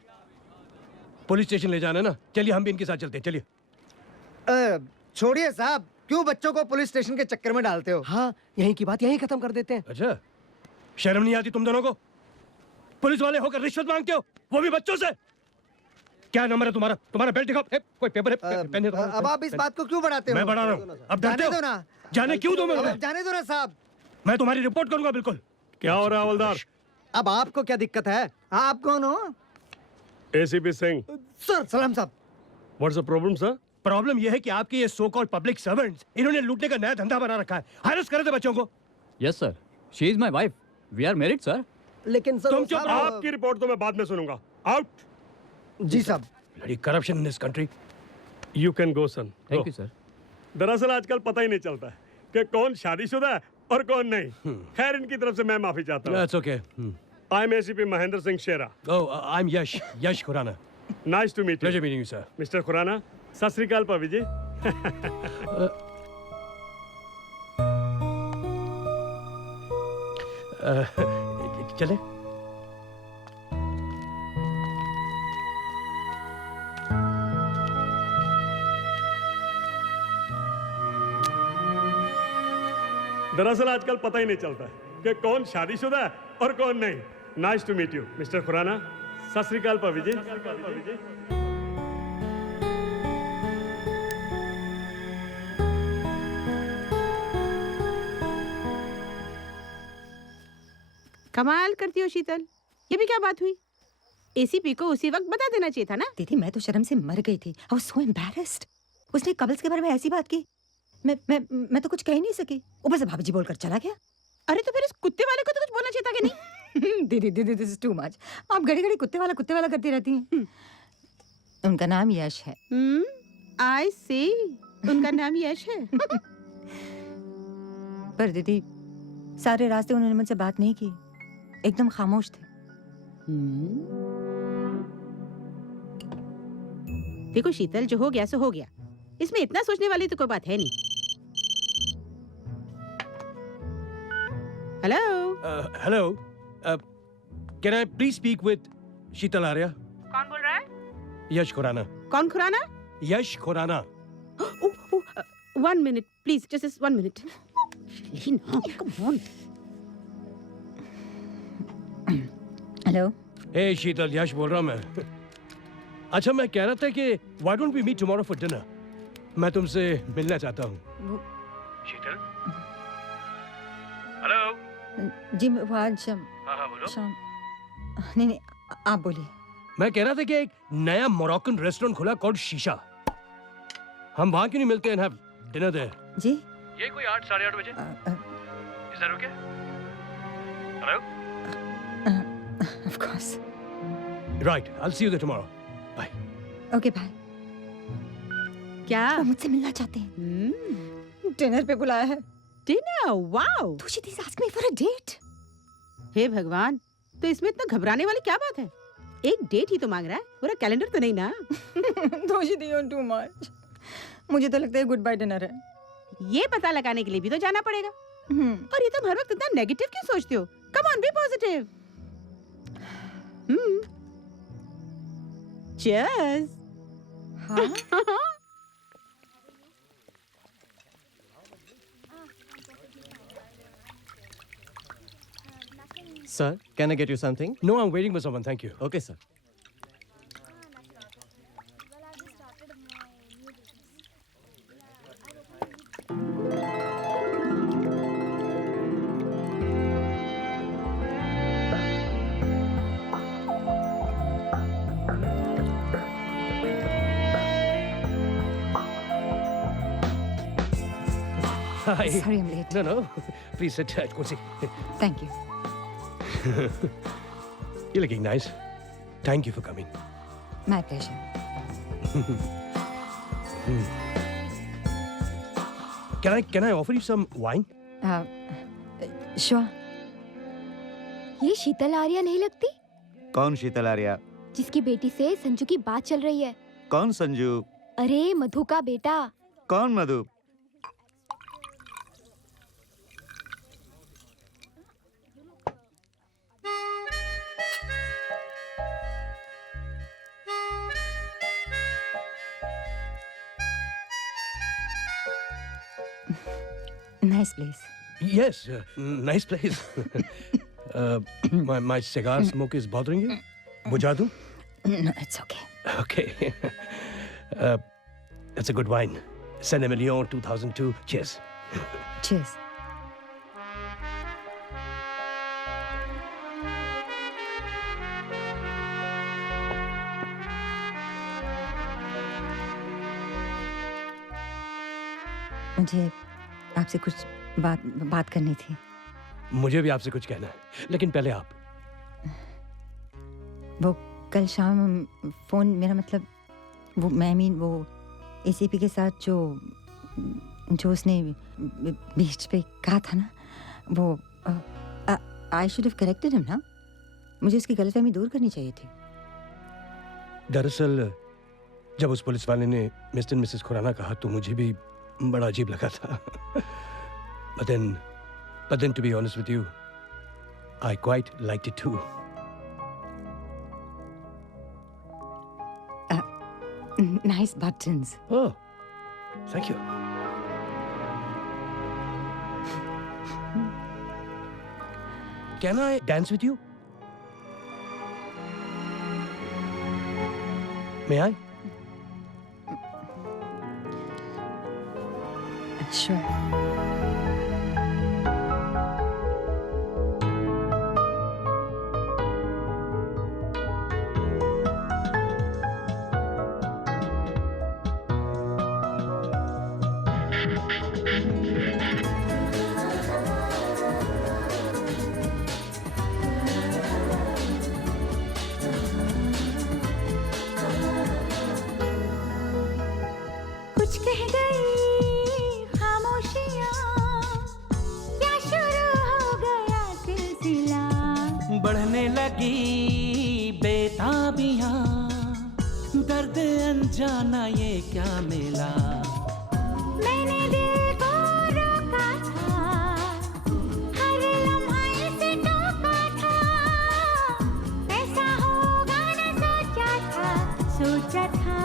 पुलिस स्टेशन ले जाना ना, चलिए हम भी इनके साथ चलते हैं, चलिए। छोड़िए साहब, क्यों बच्चों को पुलिस स्टेशन के चक्कर में डालते हो? हाँ, यहीं की बात यहीं खत्म कर देते हैं। अच्छा, शर्म नहीं आती तुम दोनों को? पुलिस वाले होकर रिश्वत मांगते हो, वो भी बच्चों से। क्या नंबर है तुम्हारा? तुम्हारा बेल्ट दिखाओ। कोई पेपर है? पेन है तुम्हारा? अब आप इस बात को क्यों बढ़ाते हो? मैं बढ़ा रहा हूँ। अब डरते जाने हो? दो ना। जाने क्यों दो मैं? जाने दो ना साहब। मैं तुम्हारी रिपोर्ट करूंगा बिल्कुल। क्या हो रहा है हवलदार? अब आपको क्या दिक्कत है? आप कौन हो? एसीपी सिंह। सर सलाम साहब। What's the problem sir? Problem यह है कि आपके ये सो कॉल्ड पब्लिक सर्वेंट्स, इन्होंने लूटने का नया धंधा बना रखा है। अरेस्ट कर दे बच्चों को। Yes sir, she is my wife, we are married sir. लेकिन सर तुम चुप रहो। आपकी रिपोर्ट तो मैं बाद में सुनूंगा। आउट। जी साहब। Bloody corruption in this country. You can go son. Thank you sir. दरअसल आजकल पता ही नहीं चलता है कि कौन शादीशुदा है और कौन नहीं। खैर इनकी तरफ से मैं माफी चाहता हूँ। That's okay. I am ACP Mahendra Singh Shera. Oh, I am Yash Khurana. Nice to meet you. Pleasure meeting you sir. Mister Khurana, Sat Sri अकाल भाभी जी। चले। दरअसल आजकल पता ही नहीं चलता है कि कौन शादीशुदा है और कौन नहीं। Nice to meet you mister Khurana, Sat Sri अकाल भाभी जी। कमाल करती हो शीतल, ये भी क्या बात हुई? एसीपी को उसी वक्त बता देना चाहिए था ना। दीदी मैं तो शर्म से मर गई थी। I was so embarrassed. उसने कबल्स के बारे में ऐसी बात की, मैं तो कुछ कह ही नहीं सकी। ऊपर से भाभी जी बोलकर चला गया। अरे तो फिर इस कुत्ते वाले को तो कुछ बोलना चाहिए था कि नहीं? दीदी दीदी दिस इज टू मच। आप घड़ी घड़ी कुत्ते वाला करती रहती हैं। उनका नाम यश है। आई सी, उनका नाम यश है। पर दीदी सारे रास्ते उन्होंने मुझसे बात नहीं की, एकदम खामोश थे। देखो शीतल, जो हो गया सो हो गया, इसमें इतना सोचने वाली तो कोई बात है नहीं। Hello hello, can I please speak with Sheetal Arya? कौन बोल रहा है? यश खुराना। कौन Khurana? Yash Khurana. 1 minute please, just 1 minute. Come on. Hello. Hey Sheetal, Yash बोल रहा हूँ मैं। अच्छा, मैं कह रहा था कि why don't we meet tomorrow for dinner? मैं तुमसे मिलना चाहता हूँ। शीतल? हेलो। जी वो आज हाँ बोलो। शाम। नहीं आप बोलिए। मैं कह रहा था कि एक नया मोरक्कन रेस्टोरेंट खुला कॉल्ड शीशा। हम वहाँ क्यों नहीं मिलते एंड हैव डिनर देयर? जी ये कोई 8 साढ़े 8 बजे। Is that okay? Hello. Of course. Right, I will see you there tomorrow. Bye. Okay bye. क्या? वो मुझसे मिलना चाहते हैं। डिनर पे बुलाया है। डिनर? वाओ। तो she is asking me for a date. Hey भगवान, तो इसमें इतना घबराने वाली क्या बात है? एक डेट ही तो मांग रहा है, पूरा कैलेंडर तो नहीं ना। दोषी दी ऑन टू मच। मुझे तो लगता है गुड बाय डिनर है। ये पता लगाने के लिए भी तो जाना पड़ेगा। और ये तुम हर वक्त इतना नेगेटिव क्यों सोचते हो? Come on, be positive. Cheers. हाँ? Sir, can I get you something? No, I'm waiting for someone. Thank you. Okay, sir. Hi. Sorry I'm late. No. Please sit. Kursi. Thank you. You're looking nice. Thank you for coming. My pleasure. Can I offer you some wine? Sure. ये शीतल आर्या नहीं लगती? कौन शीतल आर्या? जिसकी बेटी से संजू की बात चल रही है। कौन संजू? अरे मधु का बेटा। कौन मधु? Nice place. Yes, nice place. My cigar smoke is bothering you? बुझा दूं? No, it's okay. Okay. That's a good wine. Saint-Emilion 2002. Cheers. Cheers. मुझे आपसे कुछ बात करनी थी। मुझे भी आपसे कुछ कहना है, लेकिन पहले आप। वो कल शाम फोन, मेरा मतलब वो वो एसीपी के साथ जो उसने बीच पे कहा था ना, वो I should have corrected him ना। मुझे उसकी गलतफहमी दूर करनी चाहिए थी। दरअसल जब उस पुलिस वाले ने मिस्टर मिसेस खुराना कहा तो मुझे भी बड़ा अजीब लगा था। But then to be honest with you, I quite liked it too. Nice buttons. Oh, thank you. Can I dance with you? May I? Sure. कुछ कह गई खामोशियाँ, क्या शुरू हो गया सिलसिला। बढ़ने लगी बेताबियां, दर्द अनजाना ये क्या मिला। मैंने दिल को रोका था, हर लम्हा इसे टोका था। ऐसा होगा न सोचा था।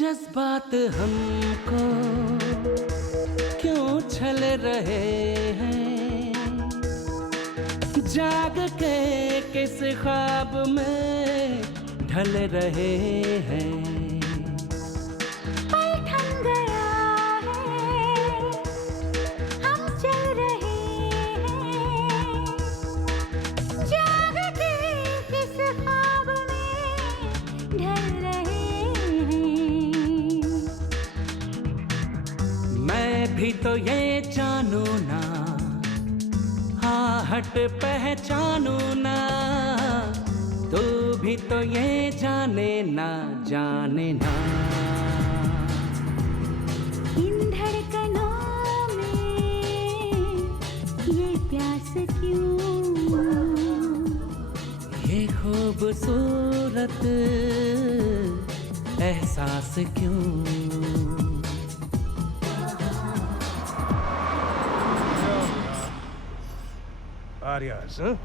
जज्बात हमको क्यों छल रहे हैं, जाग के किस ख्वाब में ढल रहे हैं। पल थम गया है, हम चल रहे हैं, जाग के किस ख्वाब में ढल रहे हैं। मैं भी तो ये जानू ना, आहट पहचानू ना, तू भी तो ये जाने ना, जाने ना। इन धड़कनों में ये प्यास क्यों, ये खूबसूरत एहसास क्यों। Arias, huh?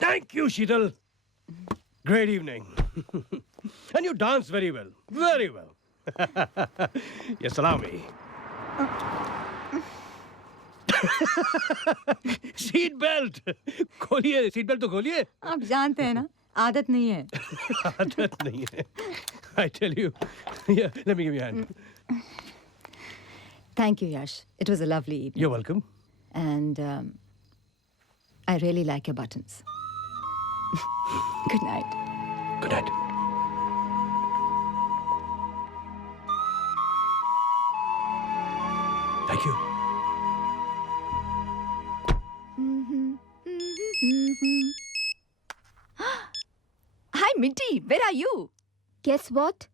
Thank you, Sheetal. Great evening. And you dance very well. Very well. Yes, allow me. Seat belt खोलिए, सीट बेल्ट तो खोलिए। आप जानते हैं ना, आदत नहीं है। आदत नहीं है। I tell you. Yeah, let me give you a hand. Thank you, Yash. It was a lovely evening. You're welcome. And I really like your buttons. Good night. Good night. Thank you. Hi Minty, where are you? Guess what?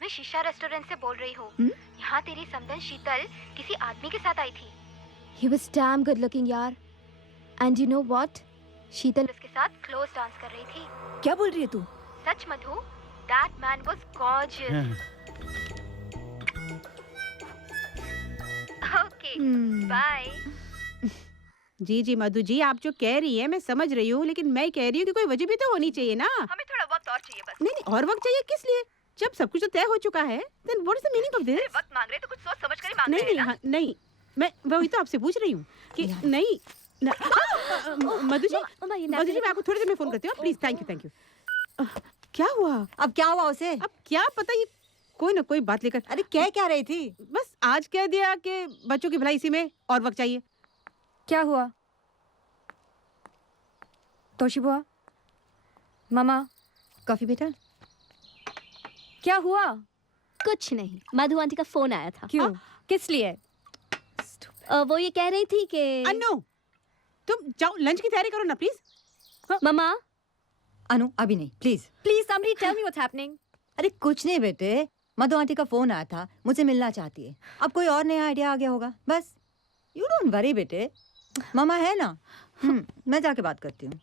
मैं Sheesha restaurant से बोल रही हूँ। यहाँ तेरी समधन शीतल किसी आदमी के साथ आई थी। He was damn good looking यार। And you know what? शीतल उसके साथ क्लोज डांस कर रही थी। क्या बोल रही है तू? सच मधु, that man was gorgeous. Okay, bye. जी जी मधु जी, आप जो कह रही है मैं समझ रही हूँ, लेकिन मैं कह रही हूँ कि कोई वजह भी तो होनी चाहिए ना। हमें थोड़ा वक्त और चाहिए बस। नहीं नहीं, और वक्त चाहिए किस लिए? जब सब कुछ तो तय हो चुका है, then what is the meaning of this? वक्त मांग रहे तो कुछ सोच समझ कर ही मांग नहीं रहे हैं नहीं ना? हाँ, नहीं, मैं वही तो आपसे पूछ रही हूँ कि नहीं मधु जी, मधु जी मैं आपको थोड़ी देर में फोन करती हूँ, प्लीज। Thank you. क्या हुआ? अब क्या हुआ उसे? अब क्या पता, ये कोई ना कोई बात लेकर। अरे कह क्या रही थी? बस आज कह दिया कि बच्चों की भलाई इसी में और वक्त चाहिए। क्या हुआ? तोशिबुआ, मामा, कॉफी बेटा। क्या हुआ? कुछ नहीं, मधु आंटी का फोन आया था। क्यों? किस लिए? वो ये कह रही थी कि अनु, तुम जाओ लंच की तैयारी करो ना प्लीज। मम्मा। अनु अभी नहीं, please please somebody tell me what's happening. अरे कुछ नहीं बेटे, मधु आंटी का फोन आया था, मुझसे मिलना चाहती है। अब कोई और नया आइडिया आ गया होगा, बस। यू डोंट वरी बेटे, मामा है ना। मैं जाके बात करती हूँ।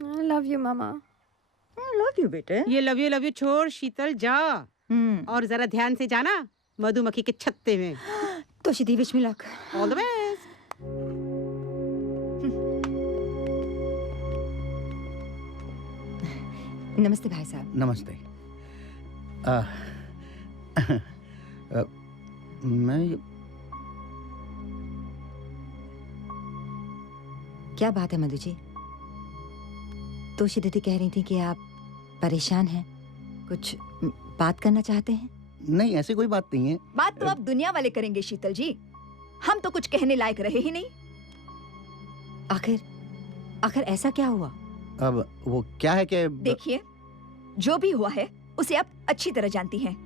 I love you mama. Love you बेटे। ये लव यू छोड़ शीतल, जा और जरा ध्यान से जाना मधुमक्खी के छत्ते में। तो Sheeti wish me luck. All the best. नमस्ते भाई साहब। नमस्ते। मैं क्या बात है मधु जी? तोशी दीदी कह रही थी कि आप परेशान हैं, कुछ बात करना चाहते हैं। नहीं, ऐसी कोई बात नहीं है। बात तो अब दुनिया वाले करेंगे शीतल जी, हम तो कुछ कहने लायक रहे ही नहीं। आखिर ऐसा क्या हुआ? अब वो क्या है कि देखिए, जो भी हुआ है उसे आप अच्छी तरह जानती हैं।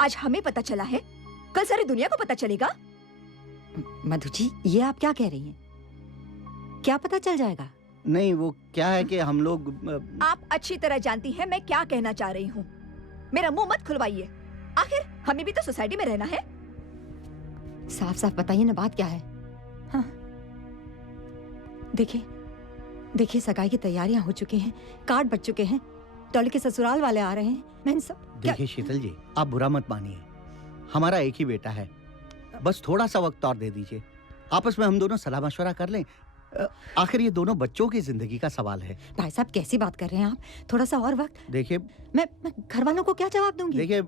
आज हमें पता चला है, कल सारी दुनिया को पता चलेगा। मधु जी, ये आप क्या कह रही हैं? क्या पता चल जाएगा? नहीं, वो क्या है कि हम लोग आप अच्छी तरह जानती हैं मैं क्या कहना चाह रही हूँ। मेरा मुंह मत खुलवाइए, आखिर हमें भी तो सोसाइटी में रहना है। साफ साफ बताइए ना, बात क्या है? हाँ। देखिए सगाई की तैयारियां हो चुकी हैं, कार्ड बच चुके हैं, टॉली के ससुराल वाले आ रहे हैं। मैं इन सब देखिए शीतल जी, आप बुरा मत मानिए, हमारा एक ही बेटा है, बस थोड़ा सा वक्त और दे दीजिए। आपस में हम दोनों सलाह मशवरा कर लें। आखिर ये दोनों बच्चों की जिंदगी का सवाल है। भाई साहब कैसी बात कर रहे हैं आप? थोड़ा सा और वक्त। देखिए, मैं घर वालों को क्या जवाब दूंगी? देखिए,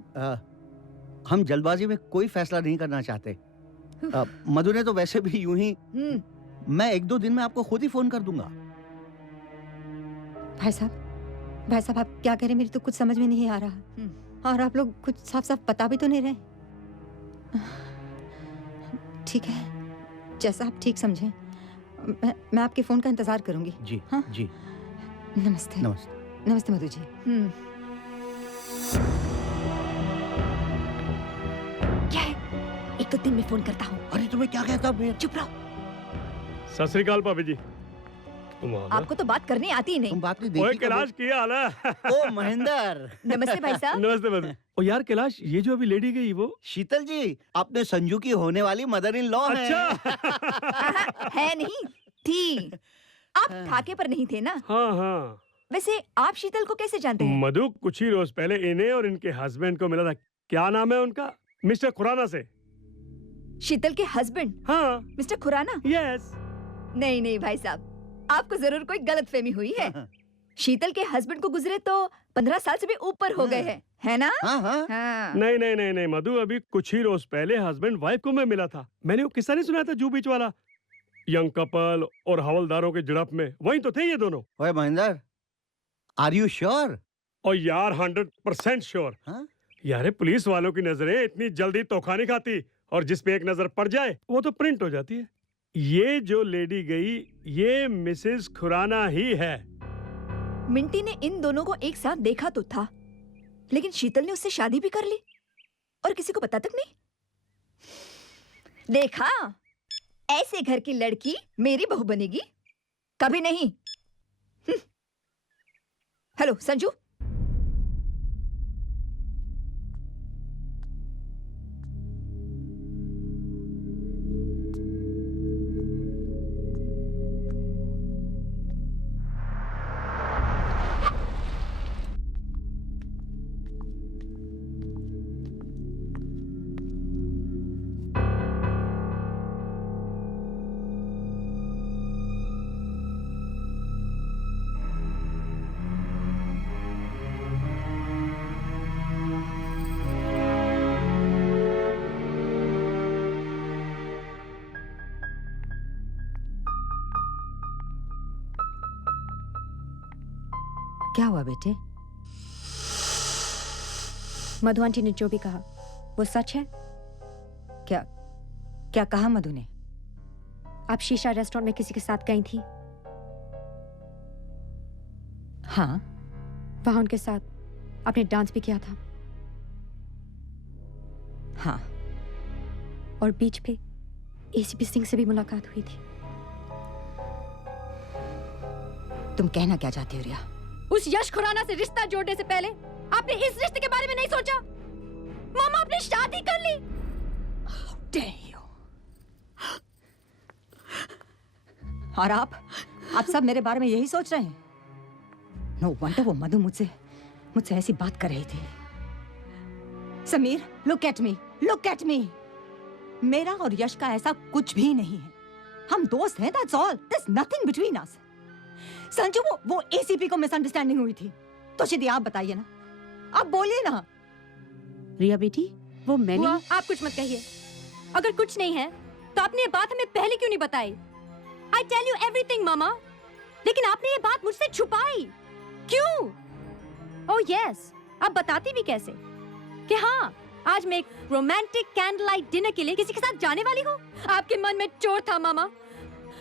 हम जल्दबाजी में कोई फैसला नहीं करना चाहते। मधु ने तो वैसे भी यूं ही, मैं 1-2 दिन में आपको खुद ही फोन कर दूंगा। भाई साहब आप क्या कह रहे हैं? मेरी तो कुछ समझ में नहीं आ रहा, और आप लोग कुछ साफ साफ बता भी तो नहीं रहे। ठीक है, जैसा आप ठीक समझें। मैं आपके फोन का इंतजार करूंगी। जी। हाँ? जी। नमस्ते। नमस्ते मधु जी। क्या है? 1-2 दिन में फोन करता हूँ। अरे तुम्हें क्या कहता मैं? चुप रहो। सत श्री अकाल भाभी जी। आपको तो बात करनी आती ही नहीं। तुम बात नहीं ओए देखी कैलाश, क्या हाल है? ओ महेंद्र। नमस्ते भाई साहब। नमस्ते मधु। ओ यार कैलाश, ये जो अभी लेडी गई वो शीतल जी, अपने संजू की होने वाली मदर इन लॉ है। अच्छा। है नहीं थी, आप ठाके पर नहीं थे ना? हाँ। वैसे आप शीतल को कैसे जानते हैं? मधु कुछ ही रोज पहले इन्हें और इनके हस्बैंड को मिला था। क्या नाम है उनका? मिस्टर खुराना से। शीतल के हस्बैंड? हाँ। मिस्टर खुराना? यस। नहीं भाई साहब, आपको जरूर कोई गलतफहमी हुई है। शीतल के हस्बैंड को गुजरे तो 15 साल से भी ऊपर हो गए हैं, है ना? हाँ। नहीं मधु, अभी कुछ ही रोज पहले हस्बैंड वाइफ को मैं मिला था। मैंने वो किस्सा नहीं सुनाया था जू बीच वाला, यंग कपल और हवलदारों के झड़प में, वहीं तो थे ये दोनों। ओए महेंद्र, आर यू श्योर? और यार 100% श्योर। यार पुलिस वालों की नजरें इतनी जल्दी तोखा नहीं खाती, और जिस पे एक नजर पड़ जाए वो तो प्रिंट हो जाती है। ये जो लेडी गई, ये मिसेस खुराना ही है। मिंटी ने इन दोनों को एक साथ देखा तो था, लेकिन शीतल ने उससे शादी भी कर ली और किसी को पता तक नहीं। देखा, ऐसे घर की लड़की मेरी बहू बनेगी? कभी नहीं। हेलो संजू, क्या हुआ बेटे? मधु आंटी ने जो भी कहा वो सच है? क्या क्या कहा मधु ने? आप शीशा रेस्टोरेंट में किसी के साथ गई थी? हाँ। वहां उनके साथ आपने डांस भी किया था? हाँ। और बीच पे एसीपी सिंह से भी मुलाकात हुई थी। तुम कहना क्या चाहती हो रिया? उस यश खुराना से रिश्ता जोड़ने से पहले आपने इस रिश्ते के बारे में नहीं सोचा? मामा आपने शादी कर ली। How dare you? और आप सब मेरे बारे में यही सोच रहे हैं? नो वंडर वो मधु मुझसे ऐसी बात कर रही थी। Sameer, look at me, look at me. मेरा और यश का ऐसा कुछ भी नहीं है। हम दोस्त हैं, that's all. There's nothing between us. Sanju, वो एसीपी को मिसअंडरस्टैंडिंग हुई थी। तो सीधी आप बताइए ना, आप बोलिए ना। रिया बेटी, वो मैंने आप कुछ मत कहिए। अगर कुछ नहीं है तो आपने ये बात हमें पहले क्यों नहीं बताई? I tell you everything, मामा। लेकिन आपने ये बात मुझसे छुपाई क्यों? ओह यस, आप बताती भी कैसे कि हाँ आज मैं एक रोमांटिक कैंडल लाइट डिनर के लिए किसी के साथ जाने वाली हूँ? आपके मन में चोर था मामा।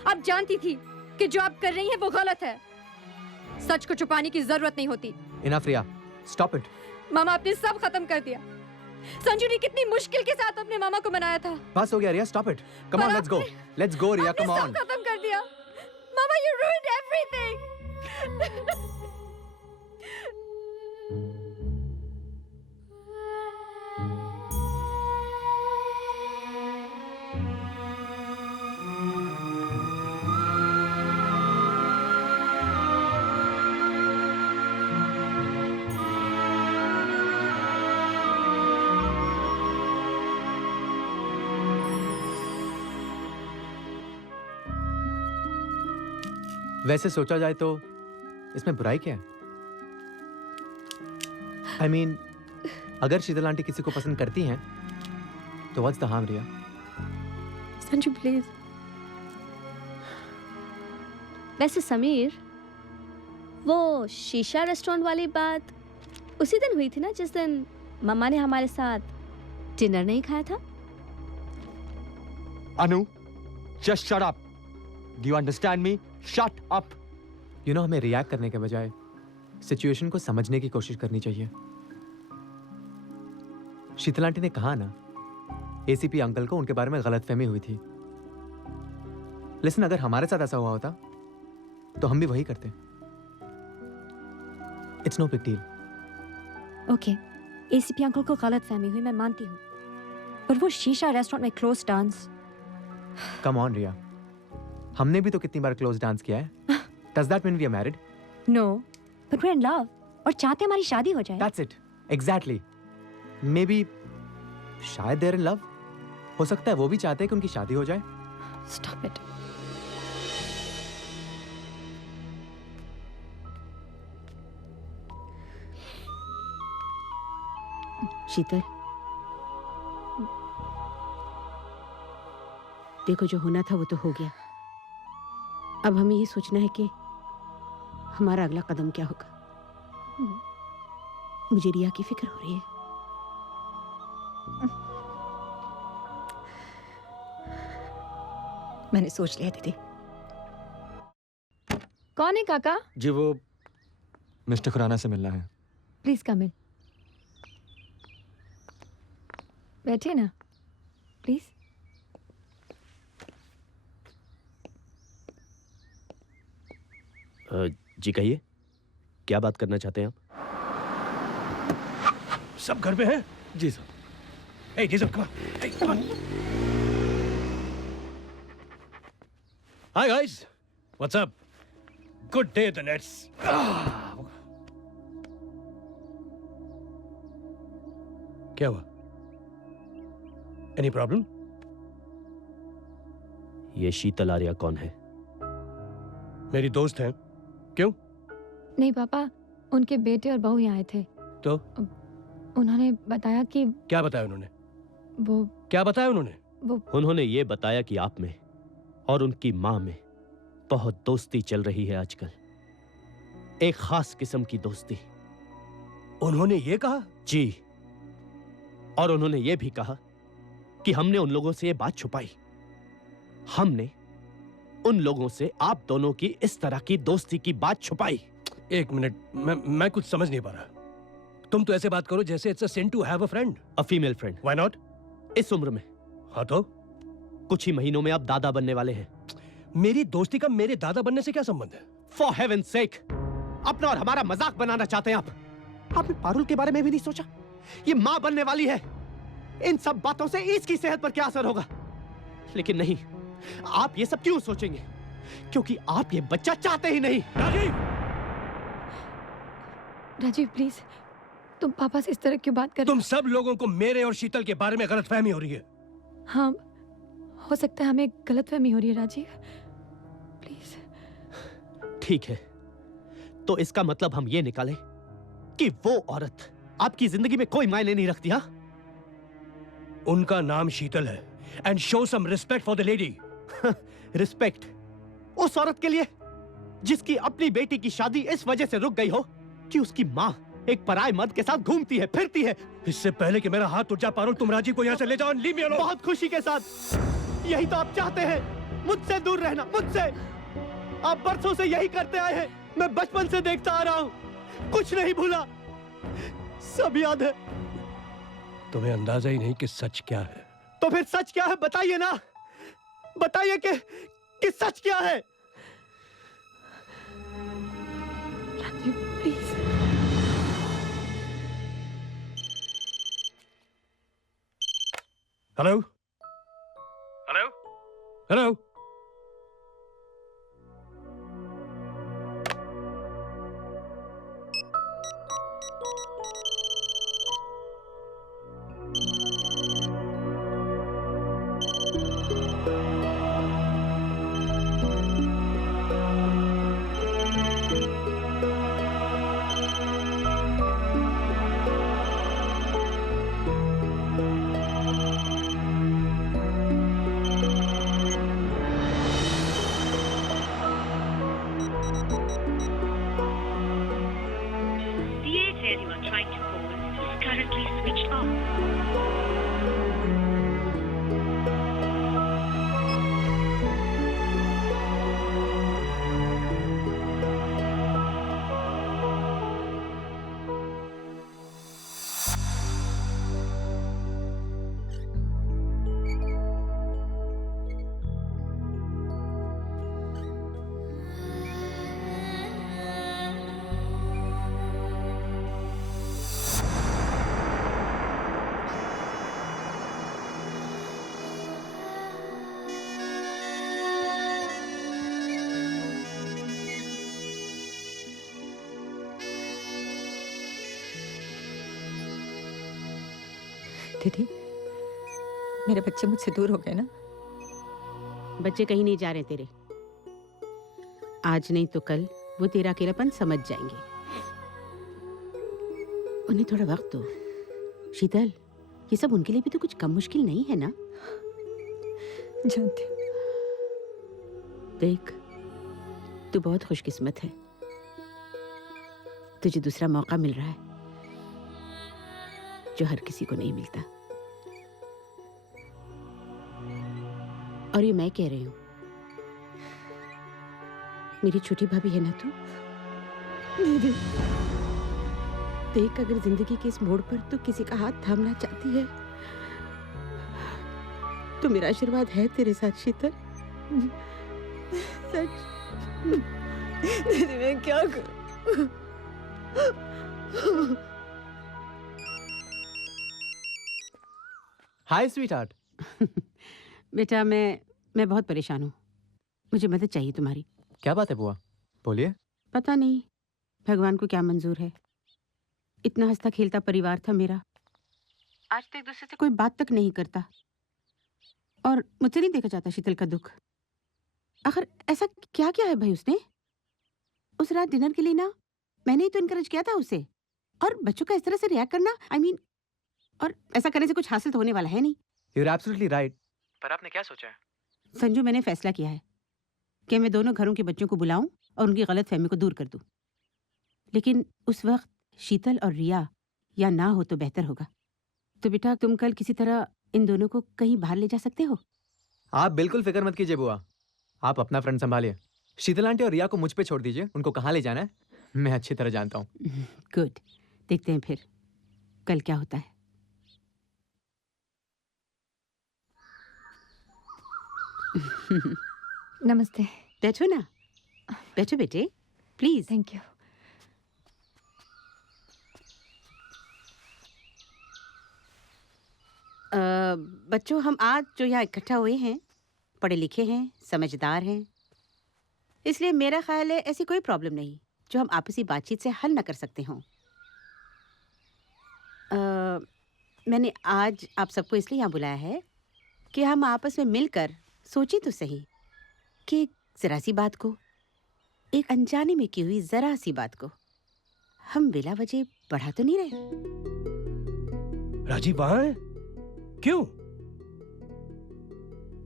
आप जानती थी कि जो आप कर रही हैं वो गलत है। सच को छुपाने की जरूरत नहीं होती। Enough, Riya, stop it. मामा आपने सब खत्म कर दिया। संजू ने कितनी मुश्किल के साथ अपने मामा को मनाया था। बस हो गया रिया, stop it. Come on, let's go. Let's go, Riya, come on. सब खत्म कर दिया। मामा, you ruined everything. वैसे सोचा जाए तो इसमें बुराई क्या है? I mean, अगर शीतल आंटी किसी को पसंद करती हैं तो what's the harm Riya? Sanju please. वैसे समीर, वो शीशा रेस्टोरेंट वाली बात उसी दिन हुई थी ना जिस दिन मम्मा ने हमारे साथ डिनर नहीं खाया था? अनु, just shut up. Do you understand me? Shut up. You know, हमें रिएक्ट करने के बजाय सिचुएशन को समझने की कोशिश करनी चाहिए। शीतल आंटी ने कहा ना, एसीपी अंकल को उनके बारे में गलतफहमी हुई थी। लिसन, अगर हमारे साथ ऐसा हुआ होता तो हम भी वही करते। It's no big deal. Okay, ACP uncle को गलतफहमी हुई, मैं मानती हूँ, पर वो शीशा रेस्टोरेंट में क्लोज डांस। कम ऑन रिया, हमने भी तो कितनी बार क्लोज डांस किया है। Does that mean we are married? No, but we're in love और चाहते हमारी शादी हो जाए। That's it. Exactly. Maybe शायद they're in love. हो सकता है वो भी चाहते हैं कि उनकी शादी हो जाए। Stop it. शीतल, देखो जो होना था वो तो हो गया। अब हमें ये सोचना है कि हमारा अगला कदम क्या होगा। मुझे रिया की फिक्र हो रही है। मैंने सोच लिया दीदी। कौन है काका? जी वो मिस्टर खुराना से मिलना है। प्लीज कम इन। बैठिए ना प्लीज। जी कहिए, क्या बात करना चाहते हैं आप? सब घर पे हैं? जी sir. Hey, Jason, come on. Hey, come on. Hi, guys. What's up? Good day at the Nets. क्या हुआ? Any problem? ये शीतल आर्या कौन है? मेरी दोस्त हैं। क्यों? नहीं पापा, उनके बेटे और बहू यहाँ आए थे। तो? उन्होंने बताया कि क्या बताया उन्होंने? वो क्या बताया उन्होंने? उन्होंने ये बताया कि आप में और उनकी माँ में बहुत दोस्ती चल रही है आजकल, एक खास किस्म की दोस्ती। उन्होंने ये कहा? जी, और उन्होंने ये भी कहा कि हमने उन लोगों से ये बात छुपाई। हमने उन लोगों से आप दोनों की इस तरह की दोस्ती की बात छुपाई। एक मिनट, मैं कुछ समझ नहीं पा रहा। तुम तो ऐसे बात करो जैसे it's a sin to have a friend. A female friend. Why not? इस उम्र में। हाँ तो? कुछ ही महीनों में आप दादा बनने वाले हैं। मेरी दोस्ती का मेरे दादा बनने से क्या संबंध है? फॉर हेवन सेक, अपना और हमारा मजाक बनाना चाहते हैं आप? आपने पारुल के बारे में भी नहीं सोचा? ये मां बनने वाली है। इन सब बातों से इसकी सेहत पर क्या असर होगा? लेकिन नहीं, आप ये सब क्यों सोचेंगे? क्योंकि आप ये बच्चा चाहते ही नहीं। राजीव प्लीज, तुम पापा से इस तरह क्यों बात कर रहे हो? तुम सब लोगों को मेरे और शीतल के बारे में गलतफहमी हो रही है। हाँ, हो सकता है हमें गलतफहमी हो रही है राजीव, प्लीज। ठीक है, तो इसका मतलब हम ये निकालें कि वो औरत आपकी जिंदगी में कोई मायने नहीं रखती। हाँ, उनका नाम शीतल है। And show some respect for the lady. Respect उस औरत के लिए जिसकी अपनी बेटी की शादी इस वजह से रुक गई हो कि उसकी माँ एक पराये मर्द के साथ घूमती है, फिरती है। इससे पहले कि मेरा हाथ टूट जा पारुल, तुम राजीव को यहाँ से ले जाओ। Leave me alone. बहुत खुशी के साथ। यही तो आप चाहते हैं, मुझसे दूर रहना, मुझसे। आप बरसों से यही करते आए हैं। मैं बचपन से देखता आ रहा हूँ, कुछ नहीं भूला, सब याद है। तुम्हें अंदाजा ही नहीं कि सच क्या है। तो फिर सच क्या है बताइए ना, बताइए कि सच क्या है। Rajiv please. Hello hello hello. दीदी, मेरे बच्चे मुझसे दूर हो गए ना? बच्चे कहीं नहीं जा रहे तेरे। आज नहीं तो कल वो तेरा अकेलापन समझ जाएंगे। उन्हें थोड़ा वक्त दो। शीतल, ये सब उनके लिए भी तो कुछ कम मुश्किल नहीं है ना? जानती हूँ। देख, तू बहुत खुशकिस्मत है, तुझे दूसरा मौका मिल रहा है जो हर किसी को नहीं मिलता। और ये मैं कह रही हूं, मेरी छोटी भाभी है ना तू? दीदी, देख, अगर जिंदगी के इस मोड़ पर तू किसी का हाथ थामना चाहती है तो मेरा आशीर्वाद है तेरे साथ शीतल। सच। दीदी मैं क्या करूं? हाय स्वीटहार्ट। बेटा मैं बहुत परेशान हूँ। मुझे मदद चाहिए तुम्हारी। क्या बात है बुआ? बोलिए। पता नहीं भगवान को क्या मंजूर है। इतना हंसता खेलता परिवार था मेरा, आज तो एक दूसरे से कोई बात तक नहीं करता। और मुझसे नहीं देखा जाता शीतल का दुख। आखिर ऐसा क्या किया है भाई उसने? उस रात डिनर के लिए ना मैंने ही तो इनकरेज किया था उसे। और बच्चों का इस तरह से रिएक्ट करना, I mean, और ऐसा करने से कुछ हासिल तो होने वाला है नहीं। You're absolutely right. पर आपने क्या सोचा है? संजू, मैंने फैसला किया है कि मैं दोनों घरों के बच्चों को बुलाऊं और उनकी गलतफहमी को दूर कर दूं। लेकिन उस वक्त शीतल और रिया या ना हो तो बेहतर होगा। तो बेटा तुम कल किसी तरह इन दोनों को कहीं बाहर ले जा सकते हो? आप बिल्कुल फिक्र मत कीजिए बुआ, आप अपना फ्रेंड संभालिए। शीतल आंटी और रिया को मुझ पे छोड़ दीजिए, उनको कहाँ ले जाना है मैं अच्छी तरह जानता हूँ। गुड, देखते हैं फिर कल क्या होता है। नमस्ते। बैठो ना, बैठो बेटे, प्लीज। Thank you. बच्चों, हम आज जो यहाँ इकट्ठा हुए हैं पढ़े लिखे हैं, समझदार हैं, इसलिए मेरा ख्याल है ऐसी कोई प्रॉब्लम नहीं जो हम आपसी बातचीत से हल ना कर सकते हों। मैंने आज आप सबको इसलिए यहाँ बुलाया है कि हम आपस में मिलकर सोचें तो सही कि ज़रा सी बात को, एक अनजाने में की हुई ज़रा सी बात को हम बिला वजह बढ़ा तो नहीं रहे। राजीव वहां है? क्यों?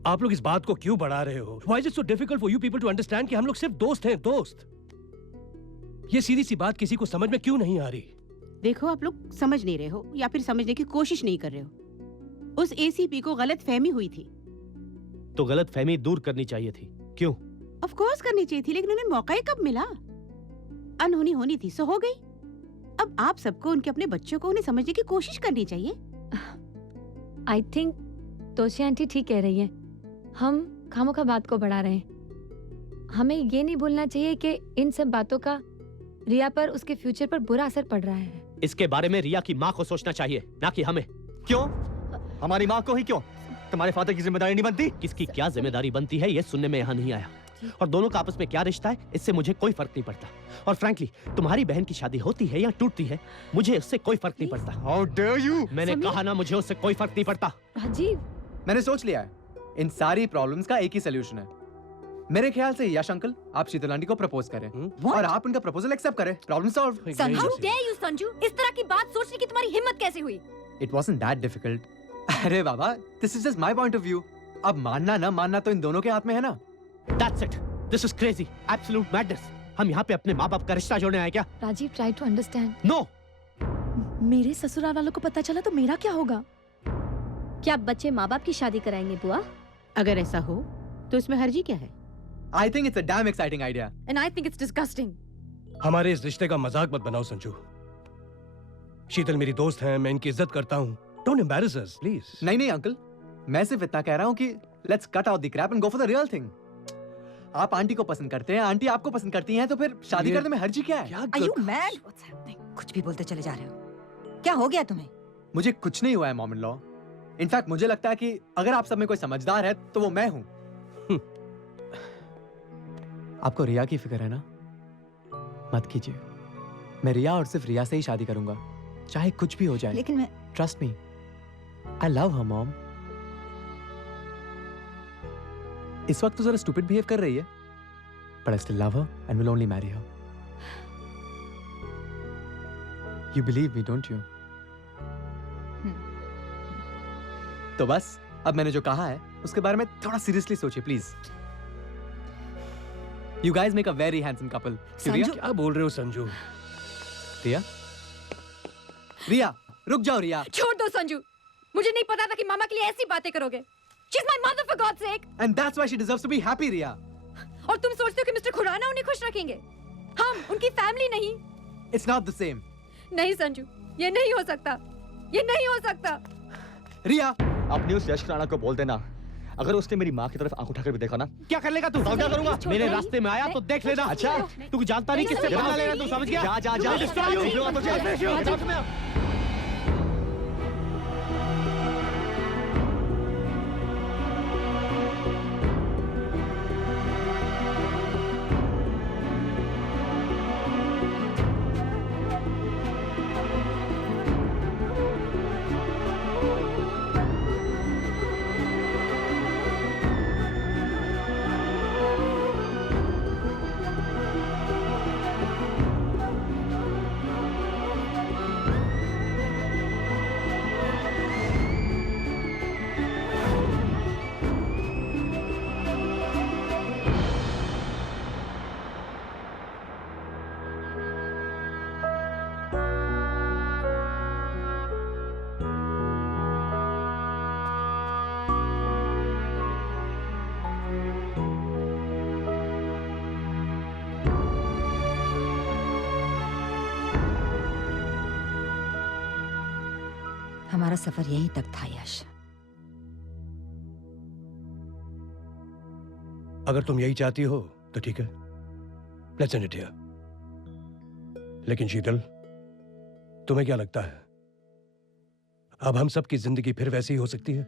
आप लोग इस बात को क्यों बढ़ा रहे हो? Why is it so difficult for you people to understand कि हम लोग सिर्फ दोस्त हैं, दोस्त? ये सीधी सी बात किसी को समझ में क्यों नहीं आ रही? देखो, आप लोग समझ नहीं रहे हो या फिर समझने की कोशिश नहीं कर रहे हो। उस एसीपी को गलत फहमी हुई थी तो गलत फहमी दूर करनी चाहिए थी। क्यों? ऑफ कोर्स करनी चाहिए थी, लेकिन उन्हें मौका ही कब मिला? अनहोनी होनी थी सो हो गई। अब आप सबको उनके अपने बच्चों को उन्हें समझने की कोशिश करनी चाहिए। आई थिंक तोशी आंटी ठीक कह रही है। हम खामोखा बात को बढ़ा रहे हैं। हमें ये नहीं भूलना चाहिए कि इन सब बातों का रिया पर, उसके फ्यूचर पर बुरा असर पड़ रहा है। इसके बारे में रिया की माँ को सोचना चाहिए, ना कि हमें। क्यों? हमारी माँ को ही क्यों? तुम्हारे फादर की जिम्मेदारी नहीं बनती? किसकी क्या जिम्मेदारी बनती है ये सुनने में यहाँ नहीं आया। और दोनों का आपस में क्या रिश्ता है इससे मुझे कोई फर्क नहीं पड़ता। और फ्रैंकली, तुम्हारी बहन की शादी होती है या टूटती है मुझे उससे कोई फर्क नहीं पड़ता। How dare you? मैंने कहा ना, मुझे उससे कोई फर्क नहीं पड़ता। राजीव, मैंने सोच लिया है, इन सारी प्रॉब्लम्स का एक ही सोल्यूशन है। मेरे ख्याल से यश अंकल, आप शीतल आंटी को प्रपोज करें और आप उनका प्रपोजल एक्सेप्ट करें। Problem solve. Sanju, dare you Sanju? इस तरह की बात सोचने की तुम्हारी हिम्मत कैसे हुई? It wasn't that difficult. अरे बाबा, this is just my point of view. अब मानना ना मानना तो इन दोनों के हाथ में है ना। That's it. This is crazy. Absolute madness. हम यहाँ पे अपने माँ बाप का रिश्ता जोड़ने आए क्या? Rajiv, try to understand. No. मेरे ससुराल वालों को पता चला तो मेरा क्या होगा? क्या बच्चे माँ बाप की शादी कराएंगे बुआ? अगर ऐसा हो तो इसमें हर्जी क्या है? I think it's a damn exciting idea. And I think it's disgusting. हमारे इस रिश्ते का मजाक मत बनाओ संजू। शीतल मेरी दोस्त है, मैं इनकी इज्जत करता हूँ। Don't embarrass us, please. नहीं अंकल, मैं सिर्फ इतना कह रहा हूँ कि let's cut out the crap and go for the real thing. आप आंटी को पसंद करते हैं, आंटी आपको पसंद करती हैं, तो फिर शादी करने में हर्जी क्या है? Are you mad? What's happening? कुछ भी बोलते चले जा रहे हो। क्या हो गया तुम्हें? मुझे कुछ नहीं हुआ है मॉम इन लॉ। इनफैक्ट मुझे लगता है कि अगर आप सब में कोई समझदार है तो वो मैं हूँ। आपको रिया की फिक्र है ना? मत कीजिए। मैं रिया और सिर्फ रिया से ही शादी करूंगा, चाहे कुछ भी हो जाए। लेकिन मैं trust me, I love her mom. इस वक्त तो जरा स्टूपिड बिहेव कर रही है, but I still love her and will only marry her. You believe me, don't you? तो बस, अब मैंने जो कहा है उसके बारे में थोड़ा सीरियसली सोचिए please. You guys make a very handsome couple. Sanju, क्या बोल रहे हो संजू? रिया? रिया, रुक जाओ रिया। छोड़ दो संजू, मुझे नहीं पता था कि मामा के लिए ऐसी बातें करोगे। She's my mother for God's sake. And that's why she deserves to be happy, रिया। और तुम सोचते हो कि मिस्टर खुराना उन्हें खुश रखेंगे? हम उनकी फैमिली नहीं। It's not the same. नहीं संजू, ये नहीं हो सकता, ये नहीं हो सकता। रिया, अपनी उस यश राणा को बोल देना अगर उसने मेरी माँ की तरफ आंख उठाकर भी देखा ना, क्या कर लेगा तू? तो क्या करूंगा? मेरे रास्ते में आया तो देख लेना। अच्छा, तू जानता नहीं किससे पंगा ले रहा है, तू समझ गया? जा जा जा हमारा सफर यहीं तक था यश। अगर तुम यही चाहती हो तो ठीक है, लेट्स एंड इट हियर। लेकिन शीतल, तुम्हें क्या लगता है अब हम सब की जिंदगी फिर वैसी ही हो सकती है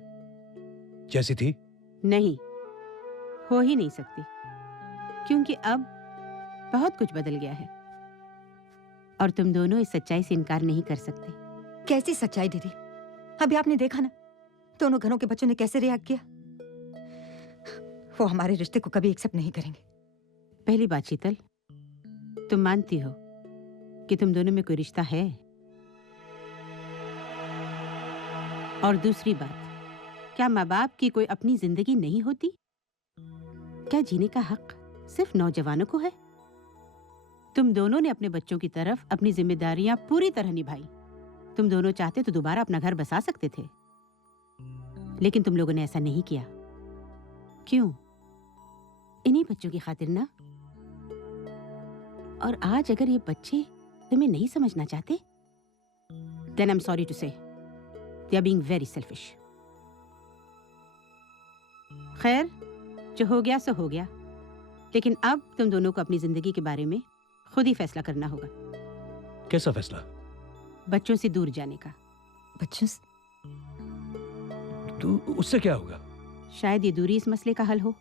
जैसी थी? नहीं, हो ही नहीं सकती, क्योंकि अब बहुत कुछ बदल गया है और तुम दोनों इस सच्चाई से इनकार नहीं कर सकते। कैसी सच्चाई दीदी? अभी आपने देखा ना दोनों घरों के बच्चों ने कैसे रिएक्ट किया। वो हमारे रिश्ते को कभी एक्सेप्ट नहीं करेंगे। पहली बात शीतल, तुम मानती हो कि तुम दोनों में कोई रिश्ता है? और दूसरी बात, क्या माँ बाप की कोई अपनी जिंदगी नहीं होती? क्या जीने का हक सिर्फ नौजवानों को है? तुम दोनों ने अपने बच्चों की तरफ अपनी जिम्मेदारियां पूरी तरह निभाई। तुम दोनों चाहते तो दोबारा अपना घर बसा सकते थे, लेकिन तुम लोगों ने ऐसा नहीं किया। क्यों? इन्हीं बच्चों की खातिर ना। और आज अगर ये बच्चे तुम्हें नहीं समझना चाहते, then I'm sorry to say, they are being very selfish. खैर, जो हो गया सो हो गया, लेकिन अब तुम दोनों को अपनी जिंदगी के बारे में खुद ही फैसला करना होगा। कैसा फैसला? बच्चों से दूर जाने का। बच्चों से? तो उससे क्या होगा? शायद ये दूरी इस मसले का हल हो।